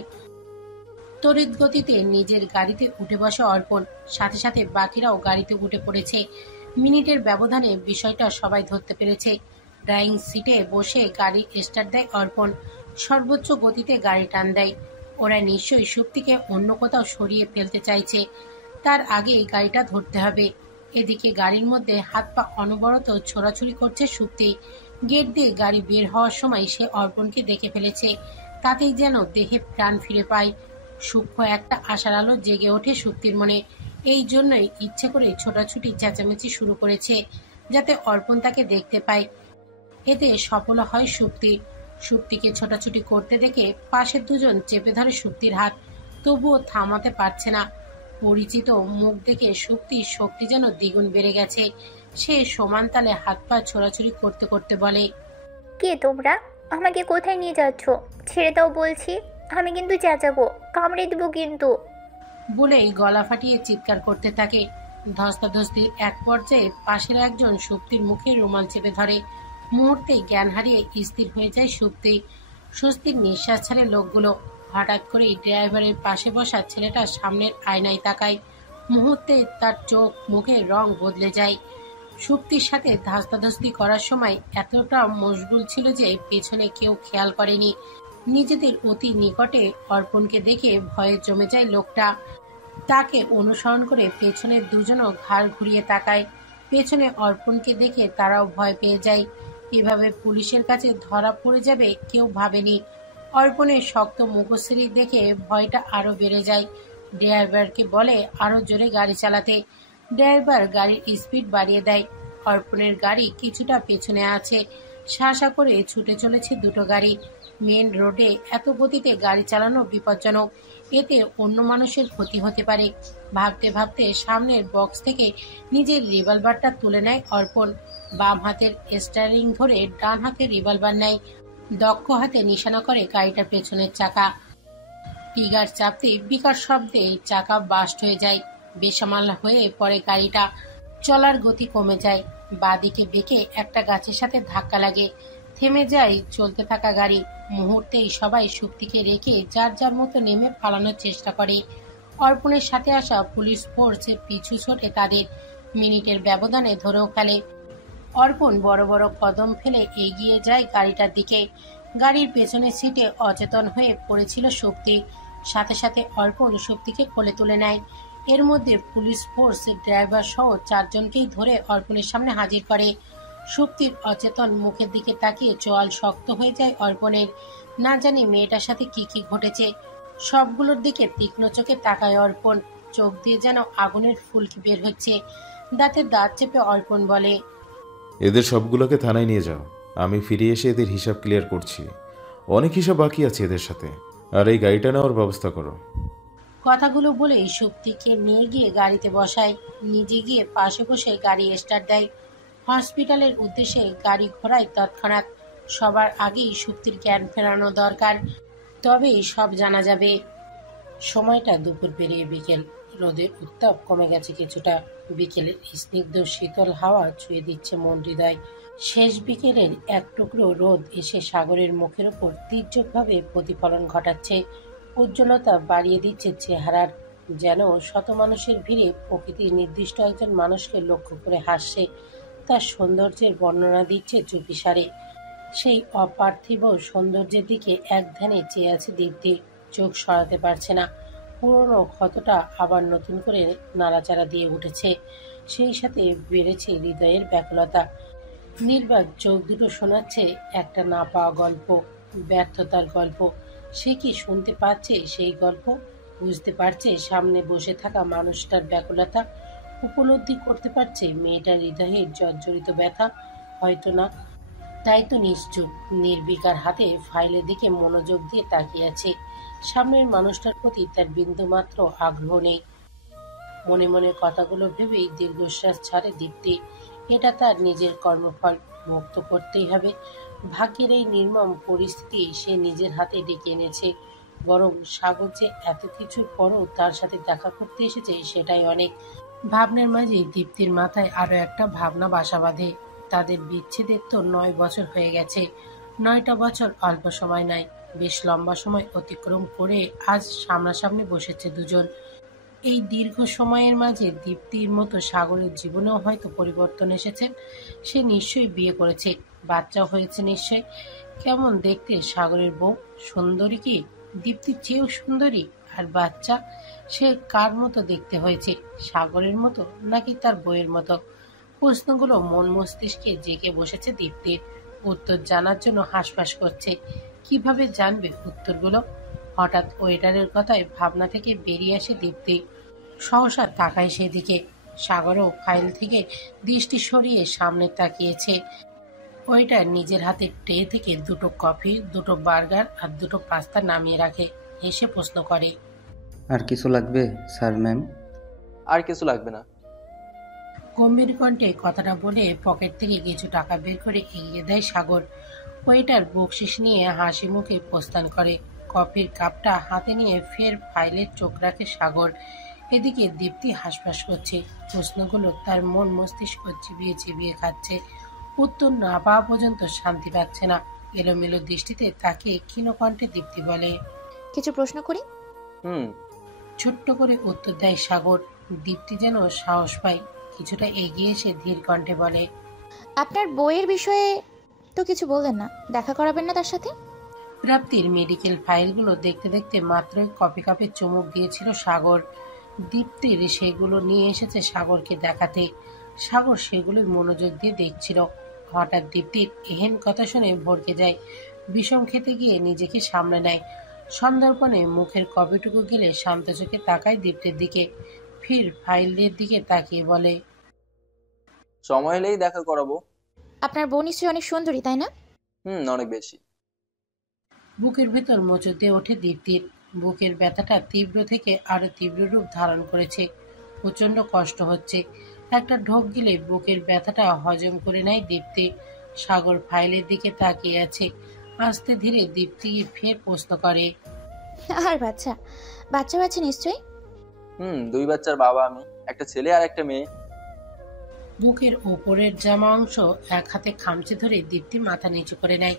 তড়িৎ গতিতে নিজের গাড়িতে উঠে বসে অর্পণ, সাথে সাথে বাকিরাও গাড়িতে উঠে পড়েছে। মিনিটের ব্যবধানে বিষয়টা সবাই ধরতে পেরেছে। ড্রাইভিং সিটে বসে গাড়ি স্টার্ট দেয় অর্পণ, সর্বোচ্চ গতিতে গাড়ি টান দেয়। ওরা নিশ্চয়ই সুপ্তিকে অন্য কোথাও সরিয়ে ফেলতে চাইছে, তার আগে গাড়িটা ধরতে হবে। এদিকে গাড়ির মধ্যে হাত পা অনবরত ছোড়াছুড়ি করছে সুপ্তি। গেট দিয়ে গাড়ি বের হওয়ার সময় সে অর্পণকে দেখে ফেলেছে, তাতেই যেন দেহে প্রাণ ফিরে পায়। সূক্ষ্ম একটা আশার আলো জেগে ওঠে সুপ্তির মনে। এই জন্যই ইচ্ছে করে ছোটাছুটি চেঁচামেচি শুরু করেছে, যাতে অর্পণ তাকে দেখতে পায়। এতে সফল হয় সুপ্তি। সুপ্তিকে ছোটাছুটি করতে দেখে পাশের দুজন চেপে ধরে সুপ্তির হাত, তবুও থামাতে পারছে না। পরিচিত মুখ দেখে সুপ্তির শক্তি যেন দ্বিগুণ বেড়ে গেছে। সে সমান তালে হাত পা ছোড়াছুড়ি করতে করতে বলে, কে তোমরা? আমাকে কোথায় নিয়ে যাচ্ছ? ছেড়ে দাও বলছি, আমি কিন্তু চেঁচাবো, কামড়ে দিব কিন্তু। বলেই গলা ফাটিয়ে চিৎকার করতে থাকে। ধস্তাধস্তির এক পর্যায়ে পাশের একজন সুপ্তির মুখে রুমাল চেপে ধরে। মুহূর্তেই জ্ঞান হারিয়ে স্থির হয়ে যায় সুপ্তি। স্বস্তির নিঃশ্বাস ছাড়ে লোকগুলো। হঠাৎ করেই ড্রাইভারের পাশে বসা ছেলেটা সামনের আয়নায় তাকায়। মুহূর্তে তার চোখ মুখের রং বদলে যায়। সুপ্তির সাথে ধস্তাধস্তি করার সময় এতটা মশগুল ছিল যে পেছনে কেউ খেয়াল করেনি। নিজেদের অতি নিকটে অর্পণকে দেখে ভয়ে জমে যায় লোকটা। তাকে অনুসরণ করে পেছনের দুজনও ঘাড় ঘুরিয়ে তাকায়। পেছনে অর্পণকে দেখে তারাও ভয় পেয়ে যায়। এভাবে পুলিশের কাছে ধরা পড়ে যাবে কেউ ভাবেনি। অর্পণের শক্ত মুখশ্রী দেখে ভয়টা আরো বেড়ে যায়। ড্রাইভারকে বলে আরো জোরে গাড়ি চালাতে। ড্রাইভার গাড়ির স্পিড বাড়িয়ে দেয়। অর্পণের গাড়ি কিছুটা পেছনে আছে। শাসা করে ছুটে চলেছে দুটো গাড়ি। মেন রোডে এত গতিতে গাড়ি চালানো বিপজ্জনক, এতে অন্য মানুষের ক্ষতি হতে পারে। ভাবতে ভাবতে সামনের বক্স থেকে নিজের রিভলভারটা তুলে নেয় অর্পণ। বাম হাতের স্টিয়ারিং ধরে ডান হাতে রিভলভার নেয়। দক্ষ হাতে নিশানা করে গাড়িটার পেছনের চাকা। ট্রিগার চাপতে বিকট শব্দে চাকা বাস্ট হয়ে যায়। বেসামাল হয়ে পড়ে গাড়িটা। চলার গতি কমে যায়। বাঁদিকে বেঁকে একটা গাছের সাথে ধাক্কা লাগে। থেমে যায় চলতে থাকা গাড়ি। মুহূর্তেই সবাই সুপ্তিকে রেখে যার যার মতো নেমে পালানোর চেষ্টা করে। অর্পণের সাথে আসা পুলিশ ফোর্স পিছু ছোটে তাদের। মিনিটের ব্যবধানে ধরেও ফেলে। অর্পণ বড় বড় কদম ফেলে এগিয়ে যায় গাড়িটার দিকে। গাড়ির পেছনের সিটে অচেতন হয়ে পড়েছিল সুপ্তি। সাথে সাথে অর্পণ সুপ্তিকে কোলে তুলে নেয়। এর মধ্যে পুলিশ ফোর্স ড্রাইভার সহ চারজনকেই ধরে অর্পণের সামনে হাজির করে। সুপ্তির অচেতন মুখের দিকে তাকিয়ে চোয়াল শক্ত হয়ে যায় অর্পণের। না জানি মেয়েটার সাথে কি কি ঘটেছে। সবগুলোর দিকে তীক্ষ্ণ চোখে তাকায় অর্পণ। চোখ দিয়ে যেন আগুনের ফুলকি বের হচ্ছে। দাঁতে দাঁত চেপে অর্পণ বলে, এদের সবগুলোকে থানায় নিয়ে যাও। আমি ফিরে এসে এদের হিসাব ক্লিয়ার করছি। অনেক হিসাব বাকি আছে এদের সাথে। আর এই গাড়িটা নেওয়ার ব্যবস্থা করো। কথাগুলো বলেই সুপ্তিকে নিয়ে গিয়ে গাড়িতে বসায়। নিজে গিয়ে পাশে বসে গাড়ি স্টার্ট দেয়। হসপিটালের উদ্দেশ্যে গাড়ি ঘোরায় তৎক্ষণাৎ। সবার আগেই সুপ্তির জ্ঞান ফেরানো দরকার, তবেই সব জানা যাবে। সময়টা দুপুর পেরিয়ে বিকেল। রোদের উত্তাপ কমে গেছে কিছুটা। বিকেলের স্নিগ্ধ শীতল হাওয়া ছুঁয়ে দিচ্ছে মন হৃদয়। শেষ বিকেলের এক টুকরো রোদ এসে সাগরের মুখের ওপর তীর্যকভাবে প্রতিফলন ঘটাচ্ছে। উজ্জ্বলতা বাড়িয়ে দিচ্ছে চেহারার। যেন শত মানুষের ভিড়ে প্রকৃতি নির্দিষ্ট একজন মানুষকে লক্ষ্য করে হাসছে। তার সৌন্দর্যের বর্ণনা দিচ্ছে চুপিসারে। সেই অপার্থিব সৌন্দর্যের দিকে এক ধ্যানে চেয়ে আছে দীপ্তি। চোখ সরাতে পারছে না। পুরনো ক্ষতটা আবার নতুন করে নাড়াচাড়া দিয়ে উঠেছে। সেই সাথে বেড়েছে হৃদয়ের ব্যাকুলতা। নির্বাক চোখ দুটো শোনাচ্ছে একটা না পাওয়া গল্প, ব্যর্থতার গল্প। সে কি শুনতে পাচ্ছে সেই গল্প? বুঝতে পারছে সামনে বসে থাকা মানুষটার ব্যাকুলতা? উপলব্ধি করতে পারছে মেয়েটার হৃদয়ের জর্জরিত ব্যথা? হয়তো না। তাই তো নিশ্চুপ নির্বিকার হাতে ফাইলের দিকে মনোযোগ দিয়ে তাকিয়ে আছে। সামনের মানুষটার প্রতি তার বিন্দুমাত্র আগ্রহ নেই। মনে মনে কথাগুলো ভেবেই দীর্ঘশ্বাস ছাড়ে দীপ্তি। এটা তার নিজের কর্মফল, মুক্ত করতেই হবে। ভাগ্যের এই নির্মম পরিস্থিতি সে নিজের হাতে ডেকে এনেছে। বরং সাগর যে এত কিছুর পরও তার সাথে দেখা করতে এসেছে সেটাই অনেক। ভাবনার মাঝে দীপ্তির মাথায় আরো একটা ভাবনা বাসা বাঁধে। তাদের বিচ্ছেদের তো 9 বছর হয়ে গেছে। 9টা বছর অল্প সময় নয়। বেশ লম্বা সময় অতিক্রম করে আজ সামনাসামনি বসেছে দুজন। এই দীর্ঘ সময়ের মাঝে দীপ্তির মতো সাগরের জীবনেও হয়তো পরিবর্তন এসেছে। সে নিশ্চয়ই বিয়ে করেছে, বাচ্চা হয়েছে নিশ্চয়। কেমন দেখতে সাগরের বউ? সুন্দরী কি? দীপ্তির চেয়েও সুন্দরী? আর বাচ্চা? সে কার মতো দেখতে হয়েছে? সাগরের মতো নাকি তার বউয়ের মতো? প্রশ্নগুলো মন মস্তিষ্কে জেগে বসেছে দীপ্তির। উত্তর জানার জন্য হাঁসফাঁস করছে। কিভাবে জানবে উত্তরগুলো? হঠাৎ ওয়েটারের কথায় ভাবনা থেকে বেরিয়ে আসে দীপ্তি। সহসা তাকায় সেদিকে। সাগরও ফাইল থেকে দৃষ্টি সরিয়ে সামনে তাকিয়েছে। ওয়েটার নিজের হাতে ট্রে থেকে দুটো কফি, দুটো বার্গার আর দুটো পাস্তা নামিয়ে রাখে। হেসে প্রশ্ন করে, আর কিছু লাগবে স্যার ম্যাম? আর কিছু লাগবে না। গম্ভীর কণ্ঠে কথাটা বলে পকেট থেকে কিছু টাকা বের করে এগিয়ে দেয় সাগর। ওয়েটার বকশিস নিয়ে হাসি মুখে প্রস্থান করে। কফির কাপটা হাতে নিয়ে ফের ফাইলে চোখ রাখে সাগর। এদিকে দীপ্তি হাঁসফাঁস করছে। প্রশ্নগুলো তার মন মস্তিষ্ক চিবিয়ে চিবিয়ে খাচ্ছে। উত্তর না পাওয়া পর্যন্ত শান্তি পাচ্ছে না। এলোমেলো দৃষ্টিতে তাকে ক্ষীণ কণ্ঠে দীপ্তি বলে, কিছু প্রশ্ন করি? ছোট্ট করে উত্তর দেয় সাগর। দীপ্তি যেন সাহস পায়। কিছুটা এগিয়ে এসে ধীর কণ্ঠে বলে, আপনার বইয়ের বিষয়ে তো কিছু বললেন না, দেখা করাবেন না তার সাথে? প্রাপ্তির মেডিকেল ফাইলগুলো দেখতে দেখতে মাত্রই কপি কাপে চুমুক দিয়েছিল সাগর। দীপ্তির সেগুলো নিয়ে এসেছে সাগরকে দেখাতে। সাগর সেগুলোই মনোযোগ দিয়ে দেখছিল। হঠাৎ দীপ্তির এহেন কথা শুনে ভড়কে যায়। বিষম খেতে গিয়ে নিজেকে সামলে নেয়। সন্দর্পণে মুখের কপিটুকু গিলে শান্ত চোখে তাকায় দীপ্তির দিকে। ফির ফাইলের দিকে তাকিয়ে বলে, সময় হলেই দেখা করাবো। আপনার বউ নিশ্চয়ই অনেক সুন্দরী, তাই না? অনেক বেশি। বুকের ভেতর মোচড় দিয়ে ওঠে দীপ্তির। বুকের ব্যথাটা তীব্র থেকে আরো তীব্র রূপ ধারণ করেছে। প্রচন্ড কষ্ট হচ্ছে। একটা ঢোক গিলে বুকের ব্যথাটা হজম করে নেয় দীপ্তি। সাগর ফাইলের দিকে তাকিয়ে আছে। আস্তে ধীরে দীপ্তি ফের প্রশ্ন করে, আর বাচ্চা বাচ্চা বাচ্চা নিশ্চয়ই? 2 বাচ্চার বাবা আমি, একটা ছেলে আর একটা মেয়ে। বুকের ওপরের জামা অংশ এক হাতে খামচে ধরে দীপ্তি মাথা নিচু করে নেয়।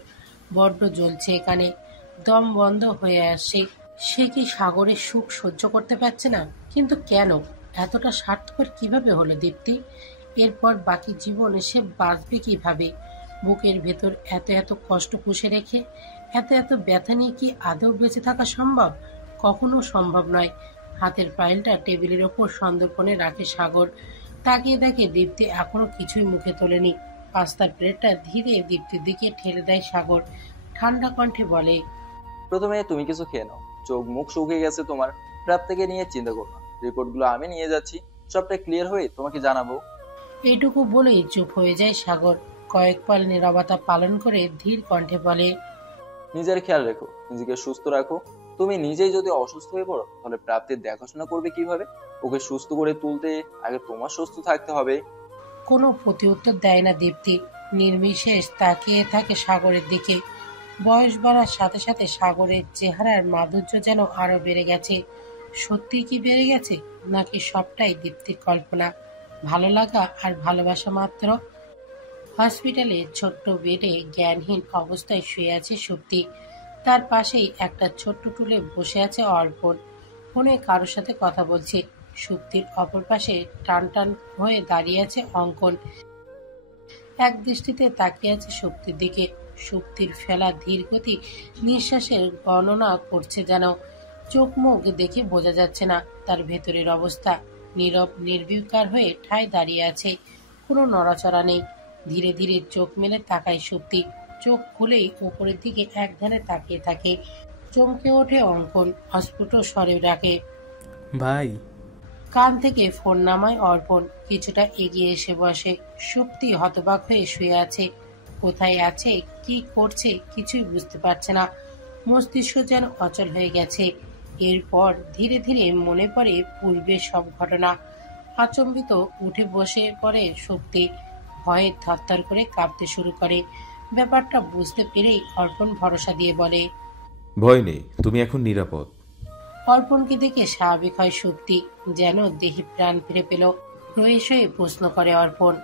বড্ড জ্বলছে এখানে। দম বন্ধ হয়ে আসে। সে কি সাগরের সুখ সহ্য করতে পারছে না? কিন্তু কেন? এতটা স্বার্থপর কিভাবে হলো দীপ্তি? এরপর বাকি জীবনে সে বাঁচবে কিভাবে? বুকের ভেতর এত এত কষ্ট পুষে রেখে, এত এত ব্যথা নিয়ে কি আদৌ বেঁচে থাকা সম্ভব? কখনো সম্ভব নয়। হাতের ফাইলটা টেবিলের ওপর সন্দর্পণে রাখে সাগর। তাকিয়ে দেখে দীপ্তি এখনো কিছুই মুখে তোলেনি। পাস্তার প্লেটটা ধীরে দীপ্তির দিকে ঠেলে দেয় সাগর। ঠান্ডা কণ্ঠে বলে, প্রথমে তুমি কিছু খেয়ে নাও। চোখ মুখ শুকিয়ে গেছে তোমার। প্রাপ্তিকে নিয়ে চিন্তা করো না, রিপোর্টগুলো আমি নিয়ে যাচ্ছি। সবটা ক্লিয়ার হয়ে তোমাকে জানাবো। এইটুকু বলেই চুপ হয়ে যায় সাগর। কয়েক পাল নীরবতা পালন করে ধীর কণ্ঠে বলে, নিজের খেয়াল রেখো, নিজেকে সুস্থ রাখো। তুমি নিজেই যদি অসুস্থ হয়ে পড়ো তাহলে প্রাপ্তির দেখাশোনা করবে কিভাবে? ওকে সুস্থ করে তুলতে আগে তোমার সুস্থ থাকতে হবে। কোনো প্রতিউত্তর দেয় না দীপ্তি। নির্বিশেষ তাকিয়ে থাকে সাগরের দিকে। বয়স বাড়ার সাথে সাথে সাগরের চেহারার মাধুর্য যেন আরো বেড়ে গেছে। সত্যি কি বেড়ে গেছে, নাকি সবটাই দীপ্তির কল্পনা? ভালো লাগা আর ভালোবাসা মাত্র। হসপিটালে ছোট্ট বেডে জ্ঞানহীন অবস্থায় শুয়ে আছে সুপ্তি। তার পাশেই একটা ছোট্ট টুলে বসে আছে অর্পণ। ফোনে কারোর সাথে কথা বলছে। সুপ্তির অপর পাশে টান টান হয়ে দাঁড়িয়ে আছে অঙ্কন। এক দৃষ্টিতে তাকিয়ে আছে সুপ্তির দিকে। সুপ্তির ফেলা ধীর গতি নিঃশ্বাসের গণনা করছে যেন। চোখ মুখ দেখে বোঝা যাচ্ছে না তার ভেতরের অবস্থা। নীরব নির্বিকার হয়ে ঠায় দাঁড়িয়ে আছে। কোনো নড়াচড়া নেই। ধীরে ধীরে চোখ মেলে তাকায় সুপ্তি। চোখ খুলেই উপরের দিকে এক ধ্যানে তাকিয়ে থাকে। চমকে ওঠে অঙ্কন। অস্ফুট স্বরে ডাকে, ভাই। কান থেকে ফোন নামায় অর্পণ। কিছুটা এগিয়ে এসে বসে। সুপ্তি হতবাক হয়ে শুয়ে আছে। কোথায় আছে, কি করছে কিছুই বুঝতে পারছে না। মস্তিষ্ক যেন অচল হয়ে গেছে। এরপর ধীরে ধীরে মনে পড়ে পূর্বের সব ঘটনা। আচম্বিত উঠে বসে পড়ে সুপ্তি। ভয়ে থরথর করে কাঁপতে শুরু করে। ব্যাপারটা বুঝতে পেরেই অর্পণ ভরসা দিয়ে বলে, ভয় নেই, তুমি এখন নিরাপদ। অর্পণকে দেখে স্বাভাবিক হয় সুপ্তি। যেন দেহে প্রাণ ফিরে পেল। রয়েস হয়ে প্রশ্ন করে অর্পণ,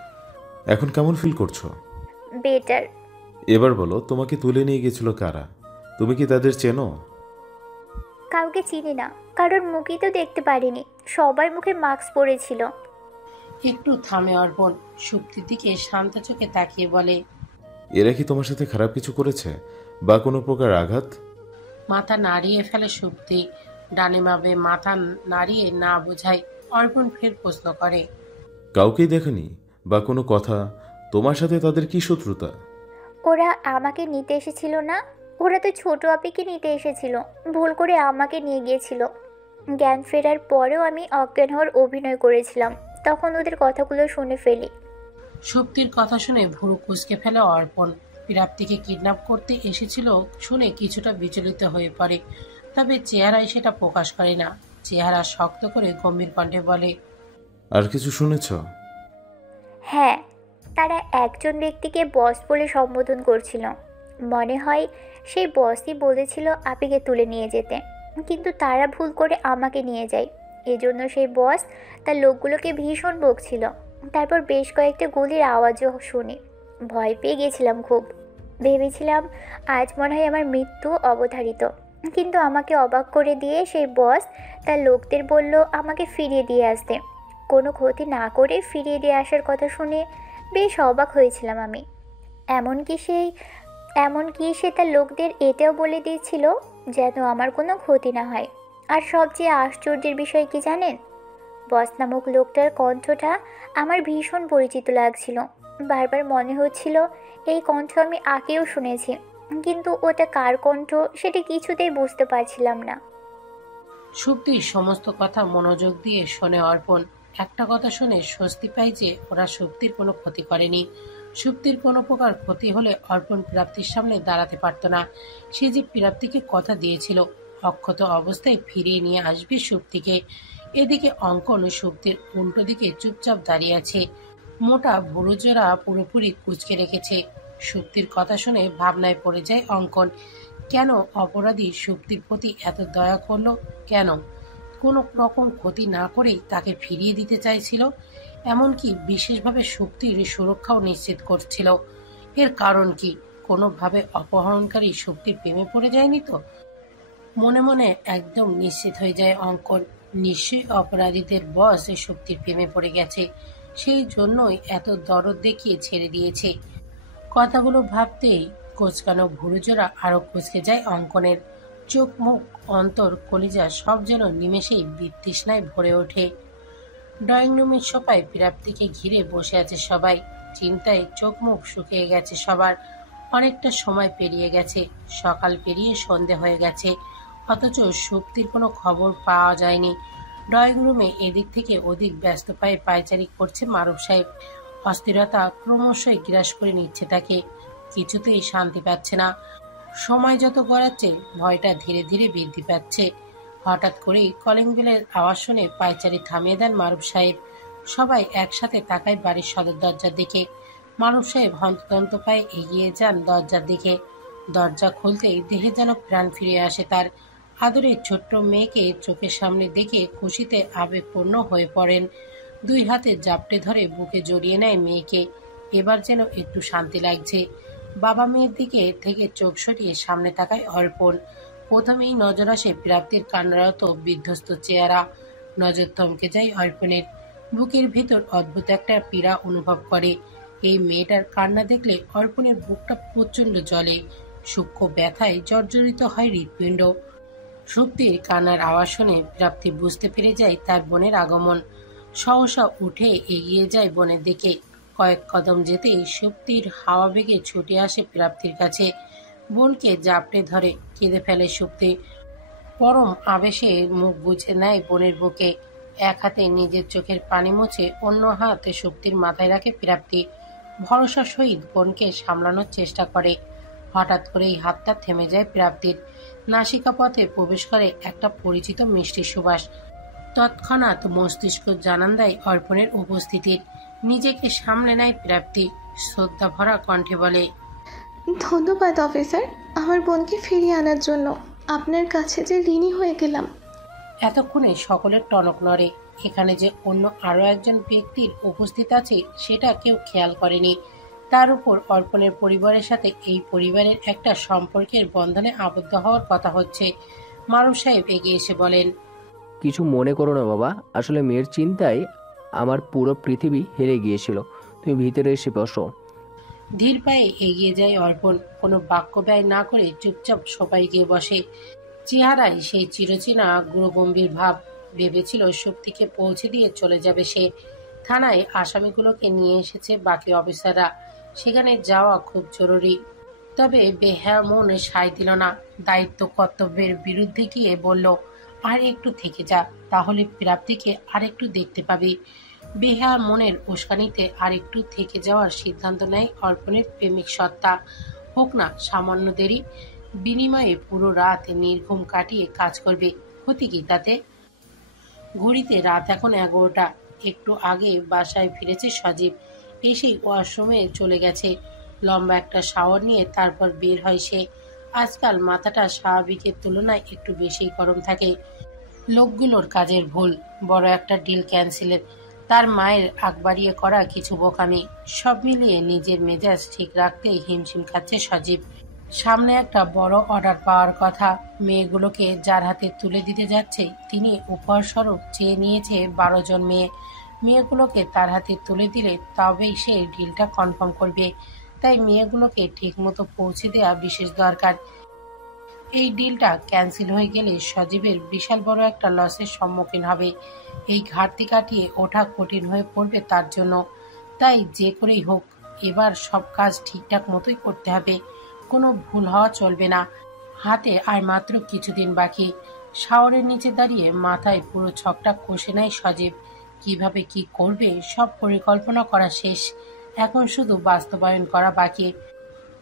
এখন কেমন ফিল করছো? বেটার। এবার বলো, তোমাকে তুলে নিয়ে গেছিল কারা? তুমি কি তাদের চেনো? কাউকে চিনি না, কারোর মুখই তো দেখতে পারিনি, সবার মুখে মাস্ক পরেছিল। একটু থামে অর্পণ, সুপ্তির দিকে শান্ত চোখে তাকিয়ে বলে, এরা কি তোমার সাথে খারাপ কিছু করেছে বা কোনো প্রকার আঘাত? মাথা নাড়িয়ে ফেলে সুপ্তি। ডানে বামে মাথা নাড়িয়ে না বোঝায় অর্পণ ফের প্রশ্ন করে, কাউকেই দেখেনি বা কোনো কথা? তোমার সাথে তাদের কি শত্রুতা? ওরা আমাকে নিতে এসেছিল না, ওরা তো ছোট আপিকে নিতে এসেছিল, ভুল করে আমাকে নিয়ে গিয়েছিল। জ্ঞান ফেরার পরেও আমি অজ্ঞান হওয়ার অভিনয় করেছিলাম, তখন ওদের কথাগুলো শুনে ফেলি। সুপ্তির কথা শুনে ভুরু কুঁচকে ফেলে অর্পণ। প্রাপ্তিকে কিডন্যাপ করতে এসেছিল শুনে কিছুটা বিচলিত হয়ে পড়ে, তবে চেহারায় সেটা প্রকাশ করে না। চেহারা শক্ত করে গম্ভীর কণ্ঠে বলে, আর কিছু শুনেছ? হ্যাঁ, তারা একজন ব্যক্তিকে বস বলে সম্বোধন করছিল। মনে হয় সেই বসই বলেছিল আপিকে তুলে নিয়ে যেতে, কিন্তু তারা ভুল করে আমাকে নিয়ে যায়। এজন্য সেই বস তার লোকগুলোকে ভীষণ বকছিল। তারপর বেশ কয়েকটা গুলির আওয়াজও শুনি, ভয় পেয়ে গেছিলাম খুব। ভেবেছিলাম আজ মনে হয় আমার মৃত্যু অবধারিত, কিন্তু আমাকে অবাক করে দিয়ে সেই বস তার লোকদের বলল আমাকে ফিরিয়ে দিয়ে আসতে। কোনো ক্ষতি না করে ফিরিয়ে দিয়ে আসার কথা শুনে বেশ অবাক হয়েছিলাম আমি। এমনকি সে তার লোকদের এটাও বলে দিয়েছিল যেন আমার কোনো ক্ষতি না হয়। আর সবচেয়ে আশ্চর্যের বিষয় কি জানেন? বস নামক লোকটার কণ্ঠটা আমার ভীষণ পরিচিত লাগছিল। বারবার মনে হচ্ছিল এই কণ্ঠ আমি আগেও শুনেছি, কিন্তু ওটা কার কণ্ঠ সেটা কিছুতেই বুঝতে পারছিলাম না। সুপ্তির সমস্ত কথা মনোযোগ দিয়ে শোনে অর্পণ। একটা কথা শুনে স্বস্তি পাই যে ওরা সুপ্তির কোনো ক্ষতি করেনি। সুপ্তির কোনো প্রকার ক্ষতি হলে অর্পণ প্রাপ্তির সামনে দাঁড়াতে পারত না। সে যে প্রাপ্তিকে কথা দিয়েছিল অক্ষত অবস্থায় ফিরিয়ে নিয়ে আসবে সুপ্তিকে। এদিকে অঙ্কন সুপ্তির উল্টো দিকে চুপচাপ দাঁড়িয়ে আছে, মোটা ভুরুজোড়া পুরোপুরি কুঁচকে রেখেছে। সুপ্তির কথা শুনে ভাবনায় পড়ে যায় অঙ্কন। কেন অপরাধী সুপ্তির প্রতি এত দয়া করলো? কেন কোনো রকম ক্ষতি না করেই তাকে ফিরিয়ে দিতে চাইছিল? এমনকি বিশেষভাবে সুপ্তির সুরক্ষাও নিশ্চিত করছিল। এর কারণ কি? কোনোভাবে অপহরণকারী সুপ্তির প্রেমে পড়ে যায়নি তো? মনে মনে একদম নিশ্চিত হয়ে যায় অঙ্কন, নিশ্চয়ই অপরাধীদের বস সুপ্তির প্রেমে পড়ে গেছে, সেই জন্যই এত দরদ দেখিয়ে ছেড়ে দিয়েছে। কথাগুলো ভাবতেই কোচকানো ভুরুজোড়া আরো কুঁচকে যায় অঙ্কনের। চোখ মুখ অন্তর কলিজা সব যেন নিমেষেই বিতৃষ্ণায় ভরে ওঠে। ড্রয়িং রুমের সোফায় প্রাপ্তিকে ঘিরে বসে আছে সবাই। চিন্তায় চোখ মুখ শুকিয়ে গেছে সবার। অনেকটা সময় পেরিয়ে গেছে, সকাল পেরিয়ে সন্ধে হয়ে গেছে, অথচ সুপ্তির কোনো খবর পাওয়া যায়নি। ড্রয়িং রুমে এদিক থেকে ওদিক ব্যস্ত পায়ে পায়চারি করছে মারুফ সাহেব। অস্থিরতা ক্রমশই গ্রাস করে নিচ্ছে তাকে, কিছুতেই শান্তি পাচ্ছে না। সময় যত গড়াচ্ছে ভয়টা ধীরে ধীরে বৃদ্ধি পাচ্ছে। হঠাৎ করেই কলিং বেলের আওয়াজ শুনে পায়চারি থামিয়ে দেন মারুফ সাহেব। সবাই একসাথে তাকায় বাড়ির সদর দরজার দিকে। মারুফ সাহেব হন্তদন্ত পায়ে এগিয়ে যান দরজার দিকে। দরজা খুলতেই দেহে যেন প্রাণ ফিরে আসে তার। আদরের ছোট্ট মেয়েকে চোখের সামনে দেখে খুশিতে আবেগপূর্ণ হয়ে পড়েন। দুই হাতে জাপটে ধরে বুকে জড়িয়ে নেয় মেয়েকে। এবার যেন একটু শান্তি লাগছে। বাবা মেয়ের দিকে থেকে চোখ সরিয়ে সামনে তাকায় অর্পণ। প্রথমেই নজর আসে প্রাপ্তির কান্নারত বিধ্বস্ত চেহারা। নজর থমকে যায় অর্পণের। বুকের ভেতর অদ্ভুত একটা পীড়া অনুভব করে। এই মেয়েটার কান্না দেখলে অর্পণের বুকটা প্রচন্ড জ্বলে। সূক্ষ্ম ব্যথায় জর্জরিত হয় হৃৎপিণ্ড। সুপ্তির কান্নার আওয়াজ শুনে প্রাপ্তি বুঝতে পেরে যায় তার বোনের আগমন। সহসা উঠে এগিয়ে যায় বোনের দিকে। কয়েক কদম যেতেই সুপ্তির হাওয়া বেগে ছুটে আসে প্রাপ্তির কাছে। বোনকে জাপটে ধরে কেঁদে ফেলে সুপ্তি। পরম আবেশে মুখ বুজে নেয় বোনের বুকে। এক হাতে নিজের চোখের পানি মুছে অন্য হাতে সুপ্তির মাথায় রাখে প্রাপ্তি। ভরসা সহিত বোনকে সামলানোর চেষ্টা করে। হঠাৎ করেই হাতটা থেমে যায় প্রাপ্তির। নাসিকা পথে প্রবেশ করে একটা পরিচিত মিষ্টি সুবাস। তৎক্ষণাৎ মস্তিষ্ক জানান দেয় অর্পণের উপস্থিতির। নিজেকে সামলে নেয় প্রাপ্তি। শ্রদ্ধা ভরা কণ্ঠে বলে, ধন্যবাদ অফিসার, আমার বোনকে ফিরিয়ে আনার জন্য। আপনার কাছে যে ঋণী হয়ে গেলাম। এতক্ষণে সকলের টনক নড়ে। এখানে যে অন্য আরো একজন ব্যক্তির উপস্থিত আছে সেটা কেউ খেয়াল করেনি। তার উপর অর্পণের পরিবারের সাথে এই পরিবারের একটা সম্পর্কের বন্ধনে আবদ্ধ হওয়ার কথা হচ্ছে। মারুফ সাহেব এগিয়ে এসে বলেন, কিছু মনে করো না বাবা, আসলে মেয়ের চিন্তায় আমার পুরো পৃথিবী হেরে গিয়েছিল। তুমি ভিতরে এসে বসো। ধীর পায়ে এগিয়ে যায় অর্পণ। কোনো বাক্য ব্যয় না করে চুপচাপ সোফায় গিয়ে বসে। চেহারায় সেই চিরচেনা গুরুগম্ভীর ভাব। ভেবেছিল শক্তিকে পৌঁছে দিয়ে চলে যাবে সে। থানায় আসামিগুলোকে নিয়ে এসেছে বাকি অফিসাররা, সেখানে যাওয়া খুব জরুরি। তবে বেহায়া মন সায় দিল না। দায়িত্ব কর্তব্যের বিরুদ্ধে গিয়ে বলল, আর একটু থেকে যা, তাহলে প্রাপ্তিকে আরেকটু দেখতে পাবি। বেহায়া মনের উস্কানিতে আরেকটু থেকে যাওয়ার সিদ্ধান্ত নেয় অর্পণের প্রেমিক সত্তা। হোক না সামান্য দেরি, বিনিময়ে পুরো রাত নির্ঘুম কাটিয়ে কাজ করবে। ক্ষতি কি তাতে? ঘড়িতে রাত এখন 11টা। একটু আগে বাসায় ফিরেছে সজীব। এসেই ওয়াশরুমে চলে গেছে। লম্বা একটা শাওয়ার নিয়ে তারপর বের হয় সে। আজকাল মাথাটা স্বাভাবিকের তুলনায় একটু বেশি গরম থাকে। লোকগুলোর কাজের ভুল, বড় একটা ডিল ক্যান্সেলের, তার মায়ের আগ বাড়িয়ে করা কিছু বোকামি, সব মিলিয়ে নিজের মেজাজ ঠিক রাখতে হিমশিম খাচ্ছে সজীব। সামনে একটা বড় অর্ডার পাওয়ার কথা। মেয়েগুলোকে যার হাতে তুলে দিতে যাচ্ছে তিনি উপহার স্বরূপ চেয়ে নিয়েছে 12 জন মেয়ে। মেয়েগুলোকে তার হাতে তুলে দিলে তবেই সে ডিলটা কনফার্ম করবে। তাই মেয়েগুলোকে ঠিকমতো পৌঁছে দেওয়া বিশেষ দরকার। এই ডিলটা ক্যান্সেল হয়ে গেলে সজীবের বিশাল বড় একটা লসের সম্মুখীন হবে। এই ঘাটতি কাটিয়ে ওঠা কঠিন হয়ে পড়বে তার জন্য। তাই যে করেই হোক এবার সব কাজ ঠিকঠাক মতোই করতে হবে, কোনো ভুল হওয়া চলবে না। হাতে আর মাত্র কিছুদিন বাকি। শাওয়ারের নিচে দাঁড়িয়ে মাথায় পুরো ছকটা কষে নেয় সজীব। কিভাবে কি করবে সব পরিকল্পনা করা শেষ, এখন শুধু বাস্তবায়ন করা বাকি।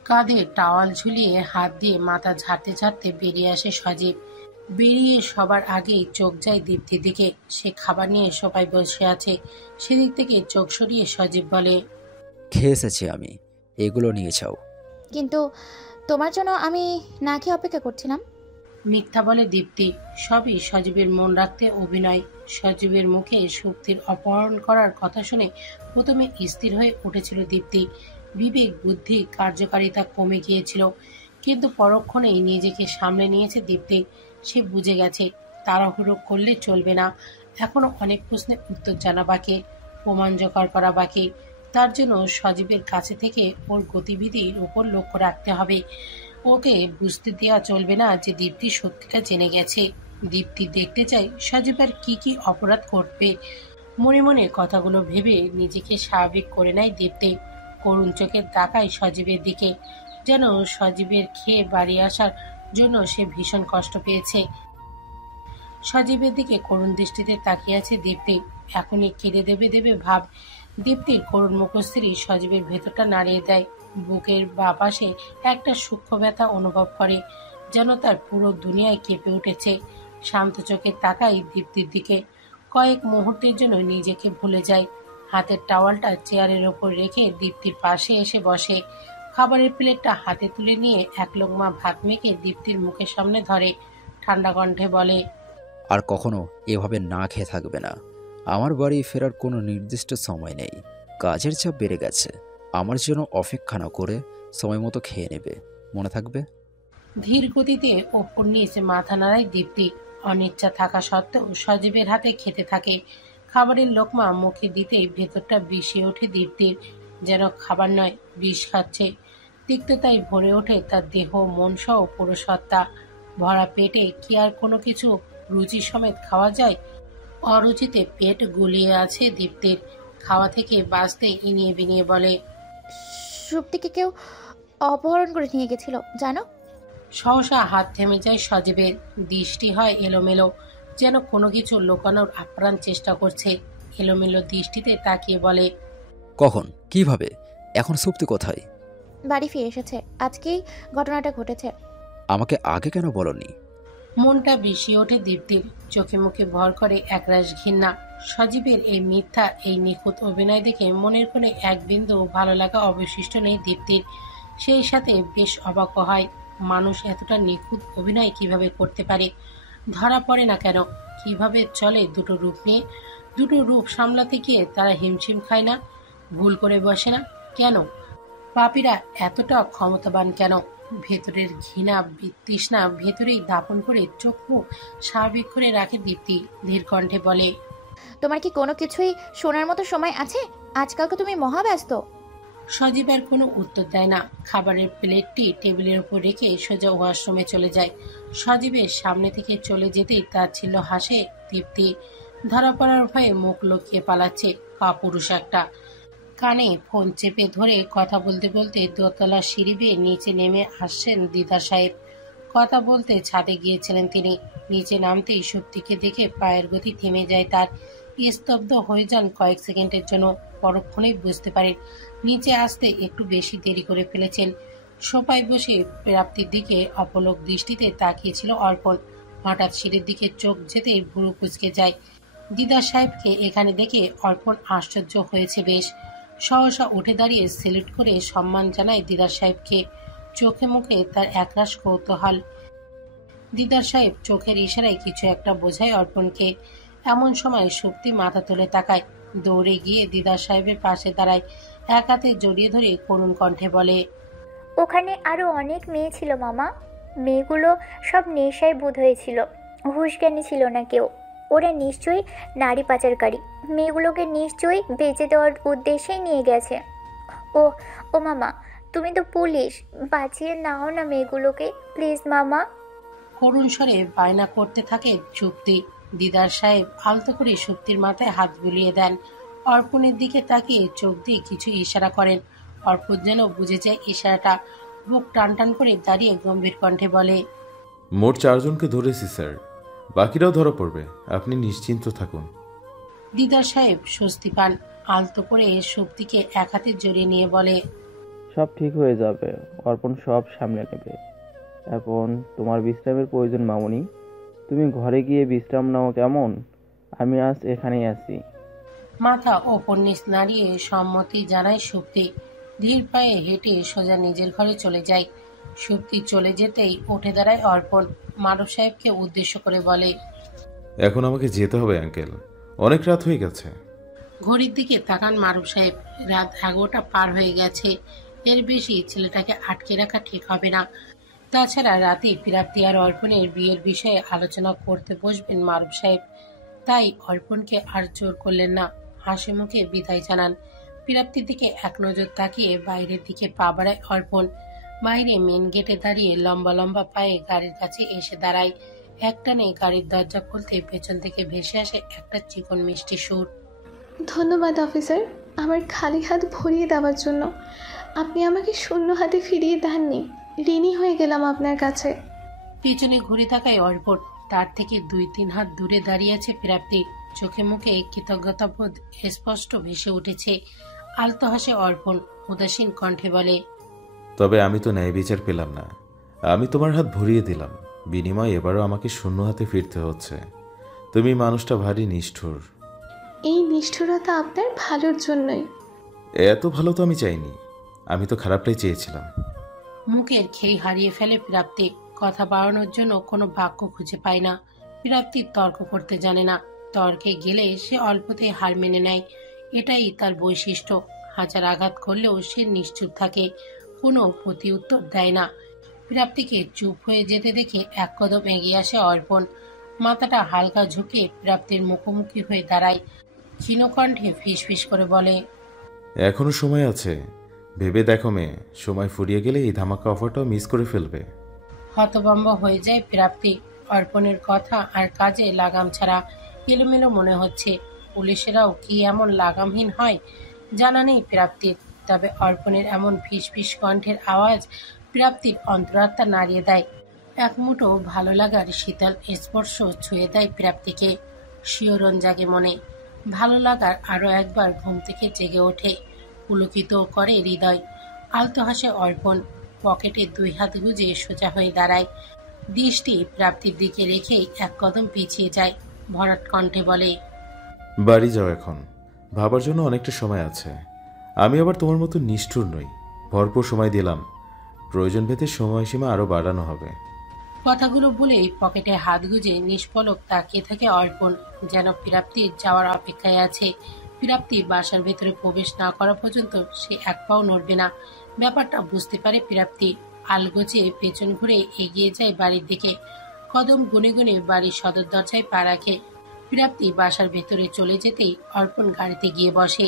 কাঁধে টাওয়াল ঝুলিয়ে হাত দিয়ে মাথা ঝাড়তে ঝাড়তে বেরিয়ে আসে সজীব। বেরিয়ে সবার আগেই চোখ যায় দীপ্তির দিকে। সে খাবার নিয়ে সবাই বসে আছে। সেদিক থেকে চোখ সরিয়ে সজীব বলে, খেয়ে এসেছি আমি, এগুলো নিয়ে যাও। কিন্তু তোমার জন্য আমি না খেয়ে অপেক্ষা করছিলাম। মিথ্যা বলে দীপ্তি। সবই সজীবের মন রাখতে অভিনয়। সজীবের মুখে শক্তির অপহরণ করার কথা শুনে প্রথমে স্থির হয়ে উঠেছিল দীপ্তি। বিবেক বুদ্ধি কার্যকারিতা কমে গিয়েছিল, কিন্তু পরক্ষণেই নিজেকে সামলে নিয়েছে দীপ্তি। সে বুঝে গেছে তাড়াহুড়ো করলে চলবে না। এখনো অনেক প্রশ্নের উত্তর জানা বাকি, প্রমাণ জোগাড় করা বাকি। তার জন্য সজীবের কাছে থেকে ওর গতিবিধির উপর লক্ষ্য রাখতে হবে। ওকে বুঝতে দেওয়া চলবে না যে দীপ্তি সত্যিটা জেনে গেছে। দীপ্তি দেখতে চাই সজীব আর কি অপরাধ করবে। মনে মনে কথাগুলো ভেবে নিজেকে স্বাভাবিক করে নেয় দীপ্তি। করুণ চোখে তাকায় সজীবের দিকে, যেন সজীবের খেয়ে বাড়ি আসার জন্য সে ভীষণ কষ্ট পেয়েছে। সজীবের দিকে করুণ দৃষ্টিতে তাকিয়ে আছে দীপ্তি। এখনই কেঁদে দেবে ভাব। দীপ্তির করুণ মুখশ্রী সজীবের ভেতরটা নাড়িয়ে দেয়। বুকের বা পাশে একটা সূক্ষ্ম ব্যথা অনুভব করে, যেন তার পুরো দুনিয়ায় কেঁপে উঠেছে। শান্ত চোখে তাকাই দীপ্তির দিকে। কয়েক মুহূর্তের জন্য নিজেকে ভুলে যায়। হাতের টাওয়ালটা চেয়ারের ওপর রেখে দীপ্তির পাশে এসে বসে। খাবারের প্লেটটা হাতে তুলে নিয়ে এক লোকমা ভাত মেখে দীপ্তির মুখের সামনে ধরে। ঠান্ডা কণ্ঠে বলে, আর কখনো এভাবে না খেয়ে থাকবে না। আমার বাড়ি ফেরার কোনো নির্দিষ্ট সময় নেই, কাজের চাপ বেড়ে গেছে। আমার জন্য অপেক্ষা না করে সময় মতো খেয়ে নেবে, মনে থাকবে। ধীর গতিতে ওপর নিচে মাথা নাড়ায় দীপ্তি। অনিচ্ছা থাকা সত্ত্বেও সজীবের হাতে খেতে থাকে। খাবারের লোকমা মুখে দিতেই ভেতরটা বিষিয়ে ওঠে দীপ্তির, যেন খাবার নয় বিষ খাচ্ছে। তিক্ততায় ভরে ওঠে তার দেহ মন সহ পুরো সত্তা। ভরা পেটে কি আর কোনো কিছু রুচি সমেত খাওয়া যায়? অরুচিতে পেট গুলিয়ে আছে দীপ্তির। খাওয়া থেকে বাঁচতে ইনিয়ে বিনিয়ে বলে, সুপ্তিকে কেউ অপহরণ করে নিয়ে গেছিল জানো। সহসা হাত থেমে যায় সজীবের। দৃষ্টি হয় এলোমেলো, যেন কোনো কিছু লুকানোর আপ্রাণ চেষ্টা করছে। এলোমেলো দৃষ্টিতে তাকিয়ে বলে, কখন, কিভাবে, এখন সুপ্তি কোথায়? বাড়ি ফিরে এসেছে, আজকেই ঘটনাটা ঘটেছে। আমাকে আগে কেন বলনি? মনটা বিষিয়ে ওঠে দীপ্তির। চোখে মুখে ভর করে একরাশ ঘৃণা। সজীবের এই মিথ্যা, এই নিখুঁত অভিনয় দেখে মনের কোণে এক বিন্দু ভালো লাগা অবশিষ্ট নেই দীপ্তির। সেই সাথে বেশ অবাক হয়, মানুষ এতটা নিখুঁত অভিনয় কিভাবে করতে পারে। ধরা পড়ে না কেন? কিভাবে চলে দুটো রূপ নিয়ে? দুটো রূপ সামলাতে গিয়ে তারা হিমশিম খায় না? ভুল করে বসে না কেন? পাপীরা এতটা ক্ষমতাবান কেন? ভেতরের ঘৃণা তৃষ্ণা ভেতরেই দাপন করে চোখ মুখ স্বাভাবিক করে রাখে দীপ্তি। ধীর কণ্ঠে বলে, তোমার কি কোনো কিছুই শোনার মতো সময় আছে? আজকালকে তুমি মহাব্যস্ত। সজীব আর কোনো উত্তর দেয় না। খাবারের প্লেটটি টেবিলের উপর রেখে সোজা ওয়াশরুমে চলে যায়। সজীবের সামনে থেকে চলে যেতেই তার ছিল হাসে দীপ্তি। ধরা পড়ার ভয়ে মুখ লুকিয়ে পালাচ্ছে কাপুরুষ একটা। কানে ফোন চেপে ধরে কথা বলতে বলতে দোতলা সিঁড়ি বেয়ে নিচে নেমে আসছেন দিদার সাহেব। কথা বলতে ছাদে গিয়েছিলেন তিনি। নিচে নামতেই সুপ্তিকে দেখে পায়ের গতি থেমে যায় তার। স্তব্ধ হয়ে যান কয়েক সেকেন্ডের জন্য। পরক্ষণেই বুঝতে পারেন নিচে আসতে একটু বেশি দেরি করে ফেলেছেন। সোফায় বসে প্রাপ্তির দিকে অপলক দৃষ্টিতে তাকিয়েছিল অর্পণ। হঠাৎ সিঁড়ির দিকে চোখ যেতেই ভুরু কুঁচকে যায়। দিদার সাহেবকে এখানে দেখে অর্পণ আশ্চর্য হয়েছে বেশ। সহসা উঠে দাঁড়িয়ে সেলুট করে সম্মান জানায় দিদার সাহেবকে। চোখে মুখে তার একরাশ কৌতূহল। দিদার সাহেব চোখের ইশারায় কিছু একটা বোঝায় অর্পণকে। এমন সময় শক্তি মাথা তুলে তাকায়। দৌড়ে গিয়ে দিদার সাহেবের পাশে দাঁড়ায়। এক হাতে জড়িয়ে ধরে করুণ কণ্ঠে বলে, ওখানে আরো অনেক মেয়ে ছিল মামা। মেয়েগুলো সব নেশায় বোধ হয়েছিল, হুঁশজ্ঞানী ছিল না কেউ। ওরা নিশ্চয়ই নারী পাচারকারী। মেয়েগুলোকে নিশ্চয়ই বেঁচে দেওয়ার উদ্দেশ্যেই নিয়ে গেছে। ও ও মামা, তুমি তো পুলিশ, বাঁচিয়ে নাও না মেয়েগুলোকে প্লিজ মামা। করুণ স্বরে বায়না করতে থাকে সুপ্তি। দিদার সাহেব আলতো করে সুপ্তির মাথায় হাত বুলিয়ে দেন। অর্পণের দিকে তাকিয়ে চোখ দিয়ে কিছু ইশারা করেন। অর্পণ যেন বুঝে যায় ইশারাটা। বুক টান টান করে দাঁড়িয়ে গম্ভীর কণ্ঠে বলে, মোট 4 জনকে ধরেছি স্যার, বাকিরাও ধরা পড়বে, আপনি নিশ্চিন্ত থাকুন। দিদার সাহেব স্বস্তি পান। আলতো করে সুপ্তিকে এক হাতে জড়িয়ে নিয়ে বলে, সব ঠিক হয়ে যাবে, অর্পণ সব সামলে নেবে। এখন তোমার বিশ্রামের প্রয়োজন মামুনি। তুমি ঘরে গিয়ে বিশ্রাম নাও কেমন? আমি আজ এখানেই আছি। মাথা ওপর নিচ নাড়িয়ে সম্মতি জানায় সুপ্তি। ধীর পায়ে হেঁটে সোজা নিজের ঘরে চলে যায়। সুপ্তি চলে যেতেই উঠে দাঁড়ায় অর্পণ। মারুফ সাহেবকে উদ্দেশ্য করে বলে, এখন আমাকে যেতে হবে আঙ্কেল, অনেক রাত হয়ে গেছে। ঘড়ির দিকে তাকান মারুফ সাহেব। রাত 11টা পার হয়ে গেছে। এর বেশি ছেলেটাকে আটকে রাখা ঠিক হবে না। তাছাড়া রাতে প্রাপ্তি আর অর্পণের বিয়ের বিষয়ে আলোচনা করতে বসবেন মারুফ সাহেব। তাই অর্পণকে আর জোর করলেন না। হাসি মুখে বিদায় জানান। প্রাপ্তির দিকে এক নজর তাকিয়ে বাইরের দিকে পা বাড়ায় অর্পণ। বাইরে মেন গেটে দাঁড়িয়ে লম্বা লম্বা পায়ে গাড়ির কাছে এসে দাঁড়ায়। একটানে গাড়ির দরজা খুলতে পেছন থেকে ভেসে আসে একটা চিকন মিষ্টি সুর। ধন্যবাদ অফিসার, আমার খালি হাত ভরিয়ে দেওয়ার জন্য। আপনি আমাকে শূন্য হাতে ফিরিয়ে দেননি। ঋণী হয়ে গেলাম আপনার কাছে। পিছনে ঘুরে তাকায় অর্পণ। তার থেকে 2-3 হাত দূরে দাঁড়িয়ে আছে প্রাপ্তি। চোখে মুখে কৃতজ্ঞতা বোধ স্পষ্ট ভেসে উঠেছে। আলতো হাসে অর্পণ। উদাসীন কণ্ঠে বলে, তবে আমি তো ন্যায় বিচার পেলাম না। আমি তোমার হাত ভরিয়ে দিলাম, বিনিময় এবারও আমাকে শূন্য হাতে ফিরতে হচ্ছে। তুমি মানুষটা ভারী নিষ্ঠুর। এই নিষ্ঠুরতা আপনার ভালোর জন্যই। এত ভালো তো আমি চাইনি, আমি তো খারাপটাই চেয়েছিলাম। মুখের খেই হারিয়ে ফেলে প্রাপ্তি। কথা বাড়ানোর জন্য কোনো বাক্য খুঁজে পায় না। প্রাপ্তি তর্ক করতে জানে না। তর্কে গেলে সে অল্পতেই হার মেনে নেয়। এটাই তার বৈশিষ্ট্য। হাজার আঘাত করলেও সে নিশ্চুপ থাকে, কোনো প্রতি উত্তর দেয় না। প্রাপ্তিকে চুপ হয়ে যেতে দেখে এক কদম এগিয়ে আসে অর্পণ। মাথাটা হালকা ঝুঁকে প্রাপ্তির মুখোমুখি হয়ে দাঁড়ায়। ক্ষীণ কণ্ঠে ফিসফিস করে বলে, এখনো সময় আছে, ভেবে দেখো মেয়ে, সময় ফুরিয়ে গেলে এই ধামাকা অফারটাও মিস করে ফেলবে। হতভম্ব হয়ে যায় প্রাপ্তি। অর্পণের কথা আর কাজে লাগাম ছাড়া এলোমেলো মনে হচ্ছে। পুলিশেরাও কি এমন লাগামহীন হয় জানা নেই প্রাপ্তির। তবে অর্পণের এমন ফিসফিস কণ্ঠের আওয়াজ প্রাপ্তির অন্তরাত্মা নাড়িয়ে দেয়। এক মুঠো ভালো লাগার শীতল স্পর্শ ছুঁয়ে দেয় প্রাপ্তিকে। শিহরণ জাগে মনে। ভালো লাগার আরো একবার ঘুম থেকে জেগে ওঠে। পুলকিত করে হৃদয়। আলতো হাসে অর্পণ। পকেটে 2 হাত গুজে সোজা হয়ে দাঁড়ায়। দৃষ্টি প্রাপ্তির দিকে রেখেই এক কদম পিছিয়ে যায়। ভরাট কণ্ঠে বলে, বাড়ি যাও এখন, ভাবার জন্য অনেকটা সময় আছে। আমি আবার তোমার মতো নিষ্ঠুর নই, ভরপুর সময় দিলাম। প্রয়োজন ভেদে সময়সীমা আরো বাড়ানো হবে। কথাগুলো বলেই পকেটে হাত গুজে নিষ্পলক তাকিয়ে থাকে অর্পণ, যেন প্রাপ্তির যাওয়ার অপেক্ষায় আছে। প্রাপ্তি বাসার ভেতরে প্রবেশ না করা পর্যন্ত সে এক পাও নড়বে না। ব্যাপারটা বুঝতে পারে প্রাপ্তি। আলগোচে পেছন ঘুরে এগিয়ে যায় বাড়ির দিকে। কদম গুনে গুনে বাড়ির সদর দরজায় পা রাখে। প্রাপ্তি বাসার ভেতরে চলে যেতেই অর্পণ গাড়িতে গিয়ে বসে।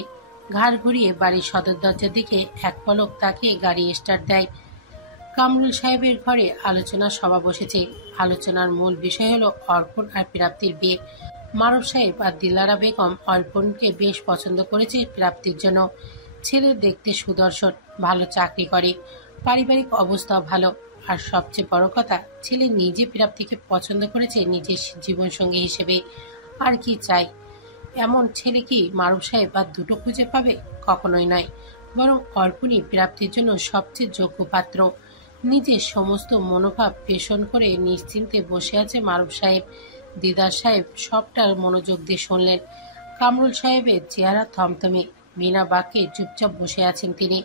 ঘাড় ঘুরিয়ে বাড়ির সদর দরজার দিকে এক পলক তাকিয়ে গাড়ি স্টার্ট দেয়। কামরুল সাহেবের ঘরে আলোচনা সভা বসেছে। আলোচনার মূল বিষয় হলো অর্পণ আর প্রাপ্তির বিয়ে। মারুফ সাহেব আর দিলারা বেগম অর্পণকে বেশ পছন্দ করেছে প্রাপ্তির জন্য। ছেলে দেখতে সুদর্শন, ভালো চাকরি করে, পারিবারিক অবস্থাও ভালো, আর সবচেয়ে বড় কথা ছেলে নিজে প্রাপ্তিকে পছন্দ করেছে নিজের জীবনসঙ্গী হিসেবে। আর কি চাই? এমন ছেলে কি মারুফ সাহেব আর দুটো খুঁজে পাবে? কখনোই নয়। বরং অর্পণই প্রাপ্তির জন্য সবচেয়ে যোগ্য পাত্র। নিজের সমস্ত মনোভাব পেষণ করে নিশ্চিন্তে বসে আছে মারুফ সাহেব। দিদার সাহেব সবটার মনোযোগ দিয়ে শুনলেন। কামরুল সাহেবের চেহারা থমথমে, বিনা বাক্যে চুপচাপ বসে আছেন তিনি।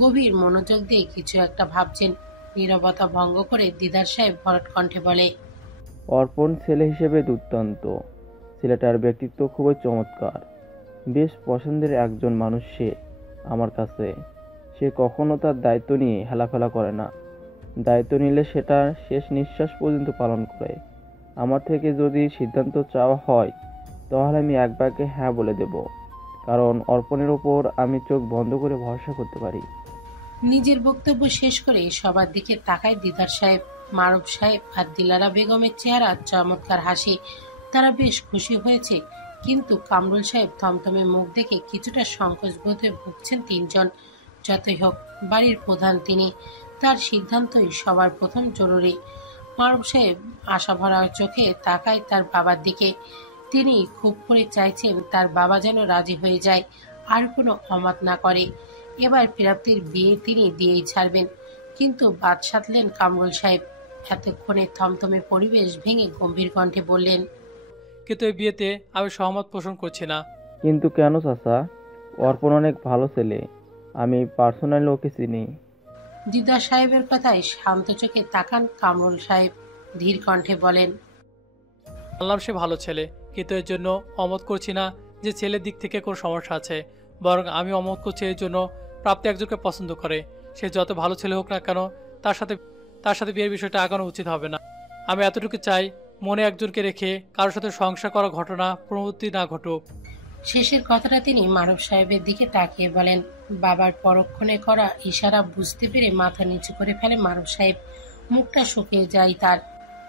গভীর মনোযোগ দিয়ে কিছু একটা ভাবছেন। নীরবতা ভঙ্গ করে দিদার সাহেব ভরট কণ্ঠে বলে, অর্পণ ছেলে হিসেবে দুর্দান্ত। ছেলেটার ব্যক্তিত্ব খুবই চমৎকার, বেশ পছন্দের একজন মানুষ সে আমার কাছে। সে কখনো তার দায়িত্ব নিয়ে হেলাফেলা করে না, দায়িত্ব নিলে সেটা শেষ নিঃশ্বাস পর্যন্ত পালন করে। আমার থেকে যদি সিদ্ধান্ত চাওয়া হয় তাহলে আমি এক বাক্যে হ্যাঁ বলে দেব, কারণ অর্পণের ওপর আমি চোখ বন্ধ করে ভরসা করতে পারি। নিজের বক্তব্য শেষ করে সবার দিকে তাকায় দিদার সাহেব। মারুফ সাহেব আর দিলারা বেগমের চেহারা চমৎকার হাসি, তারা বেশ খুশি হয়েছে। কিন্তু কামরুল সাহেব থমথমে মুখ দেখে কিছুটা সংকোচ বোধে ভুগছেন তিনজন। যতই হোক বাড়ির প্রধান তিনি, তার সিদ্ধান্তই সবার প্রথম জরুরি। মারুফ সাহেব আশাভরা চোখে তাকায় তার বাবার দিকে। তিনি খুব করে চাইছেন তার বাবা যেন রাজি হয়ে যায়, আর কোনো অমত না করে। এবার প্রাপ্তির বিয়ে তিনি দিয়েই ছাড়বেন। কিন্তু বাদ সাধলেন কামরুল সাহেব। এতক্ষণে থমথমে পরিবেশ ভেঙে গম্ভীর কণ্ঠে বললেন, কিন্তু এই বিয়েতে আমি সহমত পোষণ করছি না। কিন্তু কেন চাচা? অর্পণ অনেক ভালো ছেলে, আমি পার্সোনালি ওকে চিনি। দিদা সাহেবের কথায় শান্ত চোখে তাকান কামরুল সাহেব। ধীর কণ্ঠে বলেন, বললাম সে ভালো ছেলে, কিন্তু এর জন্য অমত করছি না যে ছেলের দিক থেকে কোনো সমস্যা আছে। বরং আমি অমত করছি এর জন্য প্রাপ্তি একজনকে পছন্দ করে। সে যত ভালো ছেলে হোক না কেন, তার সাথে বিয়ের বিষয়টা আগানো উচিত হবে না। আমি এতটুকু চাই, মনে একজনকে রেখে কারোর সাথে সংসার করা ঘটনা প্রবৃত্তি না ঘটুক। শেষের কথাটা তিনি মারুফ সাহেবের দিকে তাকিয়ে বলেন। বাবার পরক্ষণে করা ইশারা বুঝতে পেরে মাথা নিচু করে ফেলে মারুফ সাহেব। মুখটা শুকিয়ে যায় তার।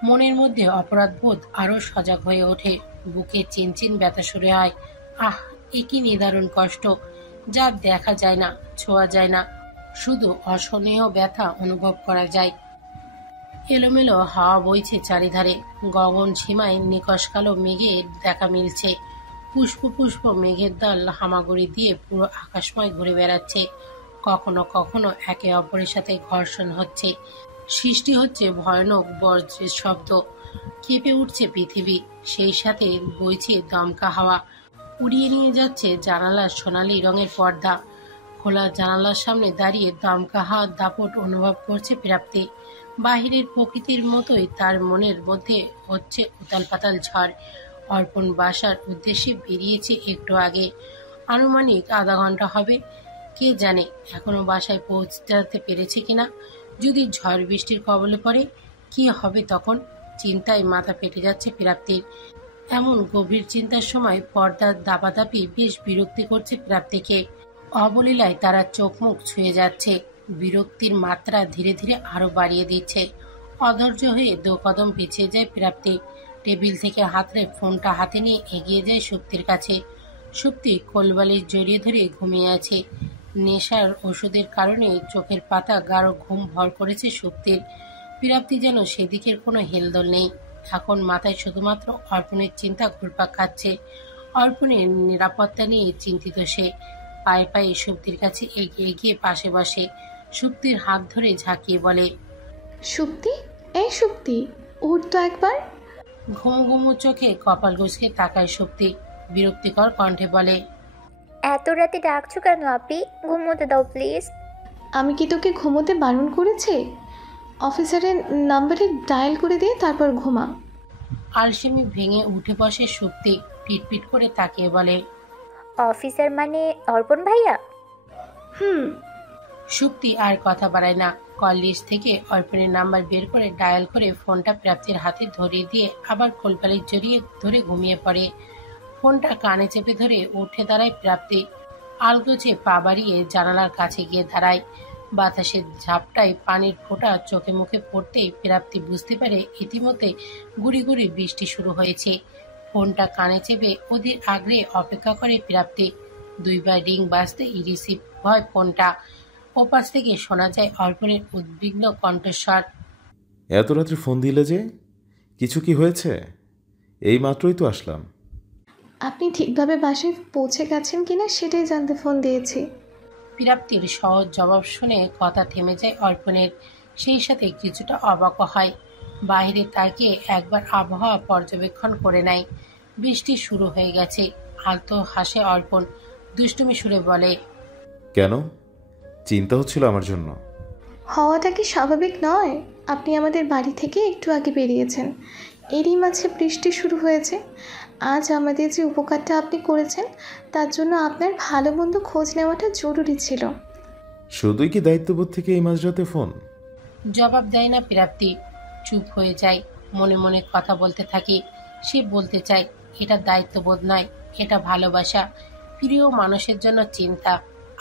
মনের মধ্যে অপরাধ বোধ আরো সজাগ হয়ে ওঠে। বুকে চিনচিন ব্যথা শুরু হয়। আহ, এ কি নিদারুণ কষ্ট, যা দেখা যায় না, ছোঁয়া যায় না, শুধু অসহনীয় ব্যথা অনুভব করা যায়। এলোমেলো হাওয়া বইছে চারিধারে। গগন সীমায় নিকশ কালো মেঘের দেখা মিলছে। পুষ্প পুষ্প মেঘের দল হামাগুড়ি দিয়ে পুরো আকাশময় ঘুরে বেড়াচ্ছে। কখনো কখনো একে অপরের সাথে ঘর্ষণ হচ্ছে। সৃষ্টি হচ্ছে ভয়ানক বজ্রের শব্দ। কেঁপে উঠছে পৃথিবী, সেই সাথে বইছে দমকা হাওয়া। উড়িয়ে নিয়ে যাচ্ছে জানালার সোনালি রঙের পর্দা। খোলা জানালার সামনে দাঁড়িয়ে দমকা হাওয়ার দাপট অনুভব করছে প্রাপ্তি। বাহিরের প্রকৃতির মতোই তার মনের মধ্যে হচ্ছে উতাল পাতাল ঝড়। অর্পণ বাসার উদ্দেশ্যে বেরিয়েছে একটু আগে, আনুমানিক আধা ঘন্টা হবে। কে জানে এখনো বাসায় পৌঁছাতে পেরেছে কিনা। যদি ঝড় বৃষ্টির কবলে পড়ে কি হবে তখন? চিন্তায় মাথা ফেটে যাচ্ছে প্রাপ্তির। এমন গভীর চিন্তার সময় পর্দার দাপাদাপি বেশ বিরক্তি করছে প্রাপ্তিকে। অবলীলায় তারা চোখ মুখ ছুঁয়ে যাচ্ছে। বিরক্তির মাত্রা ধীরে ধীরে আরো বাড়িয়ে দিচ্ছে। অধৈর্য হয়ে দু কদম পিছিয়ে যায় প্রাপ্তি। টেবিল থেকে হাতড়ে ফোনটা হাতে নিয়ে এগিয়ে যায় সুপ্তির কাছে। সুপ্তি কোলবালিশ জড়িয়ে ধরে ঘুমিয়ে আছে। নেশার ওষুধের কারণে চোখের পাতা গাঢ় ঘুম ভর করেছে সুপ্তির। প্রাপ্তি যেন সেদিকের কোনো হেলদোল নেই। এখন মাথায় শুধুমাত্র অর্পণের চিন্তা ঘুরপাক খাচ্ছে। অর্পণের নিরাপত্তা নিয়ে চিন্তিত সে। পায়ে পায়ে সুপ্তির কাছে এগিয়ে গিয়ে পাশে বসে। সুপ্তির হাত ধরে ঝাঁকিয়ে বলে, সুপ্তি, এই সুপ্তি, উঠ তো একবার। ঘুমু ঘুমু চোখে কপাল গুজকে তাকায় সুপ্তি। বিরক্তিকর কণ্ঠে বলে, এত রাতে ডাকছো কেন আপি? ঘুমোতে দাও প্লিজ। আমি কি তোকে ঘুমোতে বারণ করেছি? অফিসারের নাম্বারে ডায়াল করে দিয়ে তারপর ঘুমা। আলসেমি ভেঙে উঠে বসে সুপ্তি। পিটপিট করে তাকিয়ে বলে, অফিসার মানে অর্পণ ভাইয়া? সুপ্তি আর কথা বাড়ায় না। কল লিস্ট থেকে অর্পণের নাম্বার বের করে ডায়াল করে ফোনটা প্রাপ্তির হাতে ধরিয়ে দিয়ে আবার কোলপালিশ জড়িয়ে ধরে ঘুমিয়ে পড়ে। ফোনটা কানে চেপে ধরে উঠে দাঁড়ায় প্রাপ্তি। আলগোছে পা বাড়িয়ে জানালার কাছে গিয়ে দাঁড়ায়। বাতাসের ঝাপটায় পানির ফোঁটা চোখে মুখে পড়তেই প্রাপ্তি বুঝতে পারে ইতিমধ্যে গুড়ি গুড়ি বৃষ্টি শুরু হয়েছে। ফোনটা কানে চেপে অধীর আগ্রহে অপেক্ষা করে প্রাপ্তি। দুইবার রিং বাজতেই রিসিভ হয় ফোনটা। ওপাশ থেকে শোনা যায় অর্পণের উদ্বিগ্ন কণ্ঠস্বর। এত রাত্রে ফোন দিলে যে, কিছু কি হয়েছে? এই মাত্রই তো আসলাম। আপনি ঠিকভাবে বাসায় পৌঁছে গেছেন কিনা সেটাই জানতে ফোন দিয়েছি। প্রাপ্তির সহজ জবাব শুনে কথা থেমে যায় অর্পণের। সেই সাথে কিছুটা অবাক হয়। বাইরে তাকিয়ে একবার আবহাওয়া পর্যবেক্ষণ করে নেয়। বৃষ্টি শুরু হয়ে গেছে। আলতো হাসে অর্পণ, দুষ্টুমি সুরে বলে, কেন? চিন্তা হচ্ছিল আমার জন্য? হওয়াটা কি স্বাভাবিক নয়? আপনি আমাদের বাড়ি থেকে একটু আগে বেরিয়েছেন, এরই মাঝে বৃষ্টি শুরু হয়েছে। আজ আমাদের যে উপকারটা আপনি করেছেন তার জন্য আপনার ভালো মন্দ খোঁজ নেওয়াটা জরুরি ছিল। শুধুই কি দায়িত্ববোধ থেকে এই মাঝরাতে ফোন? জবাব দেয় না প্রাপ্তি। চুপ হয়ে যায়। মনে মনে কথা বলতে থাকে। সে বলতে চায়, এটা দায়িত্ববোধ নয়, এটা ভালোবাসা। প্রিয় মানুষের জন্য চিন্তা।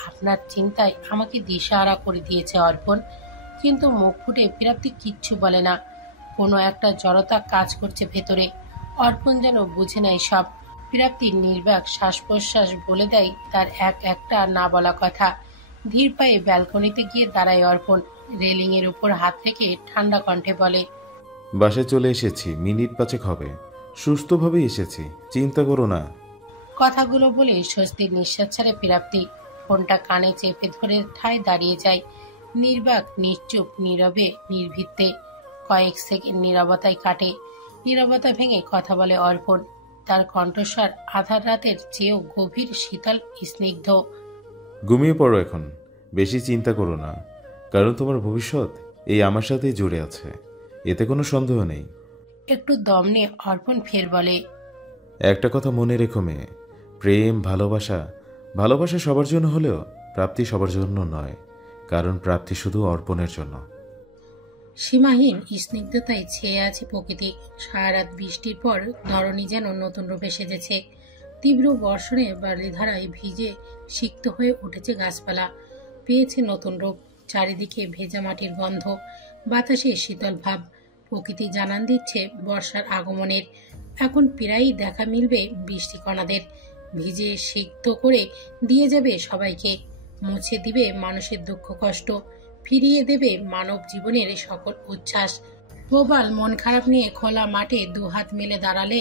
আপনার চিন্তায় আমাকে দিশাহারা করে দিয়েছে অর্পণ। কিন্তু মুখ ফুটে প্রাপ্তি কিচ্ছু বলে না। কোনো একটা জড়তা কাজ করছে ভেতরে। অর্পণ যেন বুঝে নেয় সব। প্রাপ্তির নির্বাক শ্বাস প্রশ্বাস বলে দেয় তার একটা না বলা কথা। ধীর পায়ে ব্যালকনিতে গিয়ে দাঁড়ায় অর্পণ। রেলিংয়ের উপর হাত রেখে ঠান্ডা কণ্ঠে বলে, বাসায় চলে এসেছি, মিনিট 5 হবে। সুস্থভাবেই এসেছি, চিন্তা করো না। কথাগুলো বলে স্বস্তির নিঃশ্বাস ছাড়ে প্রাপ্তি। ফোনটা কানে চেপে ধরে ঠায় দাঁড়িয়ে যায়। নির্বাক, নিশ্চুপ, নীরবে, নির্ভীতে। কয়েক সেকেন্ড নীরবতায় কাটে। নীরবতা ভেঙে কথা বলে অর্পণ। তার কণ্ঠস্বর আধার রাতের চেয়েও গভীর, শীতল, স্নিগ্ধ। ঘুমিয়ে পড়ো এখন, বেশি চিন্তা করো না, কারণ তোমার ভবিষ্যৎ এই আমার সাথেই জুড়ে আছে, এতে কোনো সন্দেহ নেই। একটু দম নিয়ে অর্পণ ফের বলে, একটা কথা মনে রেখো মেয়ে, প্রেম, ভালোবাসা সবার জন্য হলেও প্রাপ্তি সবার জন্য নয়, কারণ প্রাপ্তি শুধু অর্পণের জন্য। সীমাহীন স্নিগ্ধতায় ছেয়ে আছে প্রকৃতি। সারা রাত বৃষ্টির পর ধরণী যেন নতুন রূপে সেজেছে। তীব্র বর্ষণে বালিধারায় ভিজে সিক্ত হয়ে উঠেছে গাছপালা। পেয়েছে নতুন রূপ। চারিদিকে ভেজা মাটির গন্ধ, বাতাসে শীতল ভাব। প্রকৃতি জানান দিচ্ছে বর্ষার আগমনের। এখন প্রায়ই দেখা মিলবে বৃষ্টিকণাদের। ভিজে সিক্ত করে দিয়ে যাবে সবাইকে। মুছে দিবে মানুষের দুঃখ কষ্ট। ফিরিয়ে দেবে মানব জীবনের সকল উচ্ছ্বাস। প্রবল মন খারাপ নিয়ে খোলা মাঠে দুহাত মেলে দাঁড়ালে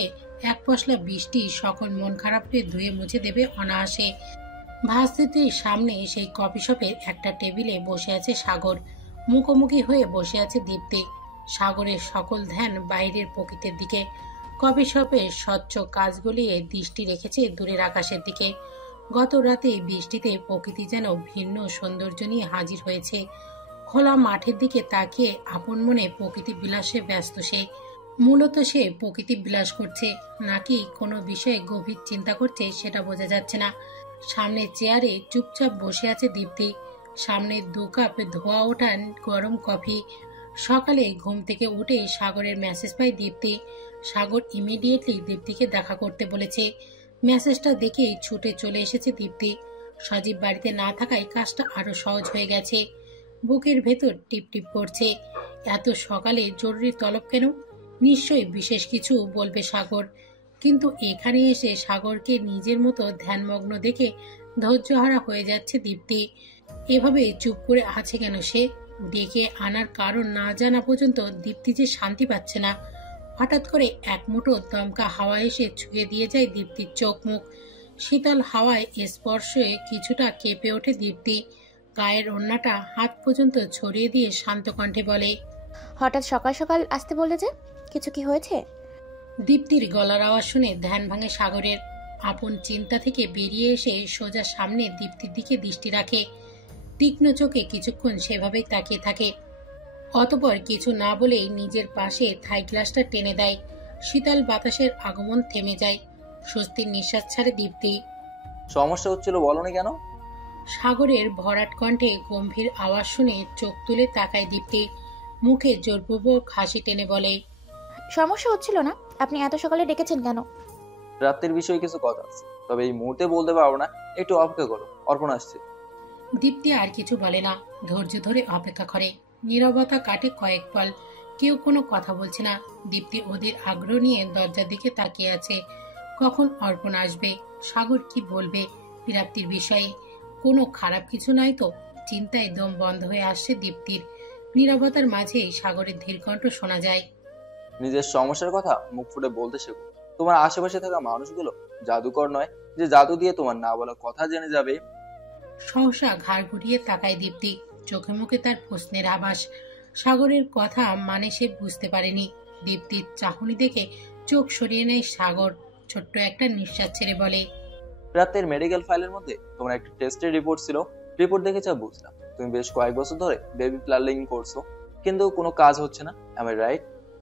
এক পশলা বৃষ্টি সকল মন খারাপকে ধুয়ে মুছে দেবে অনায়াসে। ভার্সিটির সামনে সেই কফি শপের একটা টেবিলে বসে আছে সাগর। মুখোমুখি হয়ে বসে আছে দীপ্তি। সাগরের সকল ধ্যান বাইরের প্রকৃতির দিকে। কফি শপের স্বচ্ছ কাজ গলিয়ে দৃষ্টি রেখেছে দূরের আকাশের দিকে। গত রাতে বৃষ্টিতে প্রকৃতি যেন ভিন্ন সৌন্দর্য নিয়ে হাজির হয়েছে। খোলা মাঠের দিকে তাকিয়ে আপন মনে প্রকৃতি বিলাসে ব্যস্ত সে। মূলত সে প্রকৃতি বিলাস করছে নাকি কোনো বিষয়ে গভীর চিন্তা করছে সেটা বোঝা যাচ্ছে না। সামনের চেয়ারে চুপচাপ বসে আছে দীপ্তি। সামনে 2 কাপ ধোয়া ওঠা গরম কফি। সকালে ঘুম থেকে উঠে সাগরের মেসেজ পায় দীপ্তি। সাগর ইমিডিয়েটলি দীপ্তিকে দেখা করতে বলেছে। মেসেজটা দেখেই ছুটে চলে এসেছে দীপ্তি। সজীব বাড়িতে না থাকায় কাজটা আরো সহজ হয়ে গেছে। বুকের ভেতর টিপ টিপ করছে। এত সকালে জরুরি তলব কেন? নিশ্চয়ই বিশেষ কিছু বলবে সাগর। কিন্তু এখানে এসে সাগরকে নিজের মতো ধ্যানমগ্ন দেখে ধৈর্যহারা হয়ে যাচ্ছে দীপ্তি। এভাবে চুপ করে আছে কেন সে? ডেকে আনার কারণ না জানা পর্যন্ত দীপ্তি যে শান্তি পাচ্ছে না। হঠাৎ করে এক মুঠো দমকা হাওয়া এসে ছুঁয়ে দিয়ে যায় দীপ্তির চোখ মুখ। শীতল হাওয়ায় স্পর্শে কিছুটা কেঁপে ওঠে দীপ্তি। গায়ের ওড়নাটা হাত পর্যন্ত ছড়িয়ে দিয়ে শান্ত কণ্ঠে বলে, হঠাৎ সকাল সকাল আসতে বললে যে, কিছু কি হয়েছে? দীপ্তির গলার আওয়াজ শুনে ধ্যান ভাঙে সাগরের। আপন চিন্তা থেকে বেরিয়ে এসে সোজা সামনে দীপ্তির দিকে দৃষ্টি রাখে। তীক্ষ্ণ চোখে কিছুক্ষণ সেভাবেই তাকিয়ে থাকে। অতঃপর কিছু না বলেই নিজের পাশে থাই গ্লাসটা টেনে দেয়। শীতল বাতাসের আগমন থেমে যায়। স্বস্তির নিঃশ্বাস ছাড়ে দীপ্তি। সমস্যা হচ্ছিল বলনি কেন? সাগরের ভরাট কণ্ঠে গম্ভীর আওয়াজ শুনে চোখ তুলে তাকায় দীপ্তি। মুখে জোরপূর্বক হাসি টেনে বলে, সমস্যা হচ্ছিল না? আপনি এত সকালে ডেকেছেন কেন? রাত্রির বিষয়ে কিছু কথা আছে, তবে এই মুহূর্তে বলতে পারবো না, একটু অপেক্ষা করো, অর্পণ আসছে। দীপ্তি আর কিছু বলে না, ধৈর্য ধরে অপেক্ষা করে। নীরবতা কাটে কয়েক পল, কেউ কোনো কথা বলছে না। দীপ্তি ওদের আগ্রহ নিয়ে দরজার দিকে তাকিয়ে আছে। কখন অর্পণ আসবে, সাগর কি বলবে প্রাপ্তির বিষয়ে? কোনো খারাপ কিছু নাই তো? চিন্তায় দম বন্ধ হয়ে আসছে দীপ্তির। নীরবতার মাঝেই সাগরের ধীর কণ্ঠ শোনা যায়, নিজের সমস্যার কথা মুখ ফুটে বলতে শেখো। তোমার আশেপাশে থাকা মানুষগুলো জাদুকর নয় যে জাদু দিয়ে তোমার না বলা কথা জেনে যাবে। সহসা ঘাড় ঘুরিয়ে তাকায় দীপ্তি, চোখে মুখে তার প্রশ্নের আভাস। সাগরের কথা মানে সে বুঝতে পারেনি। দীপ্তির চাহনি দেখে চোখ সরিয়ে নেয় সাগর। ছোট্ট একটা নিঃশ্বাস ছেড়ে বলে, রাতের মেডিকেল ফাইলের মধ্যে তোমার একটা টেস্টের রিপোর্ট ছিল। রিপোর্ট দেখে যা বুঝলাম, তুমি বেশ কয়েক বছর ধরে বেবি প্ল্যানিং করছো, কিন্তু কোনো কাজ হচ্ছে না। আমি রাইট?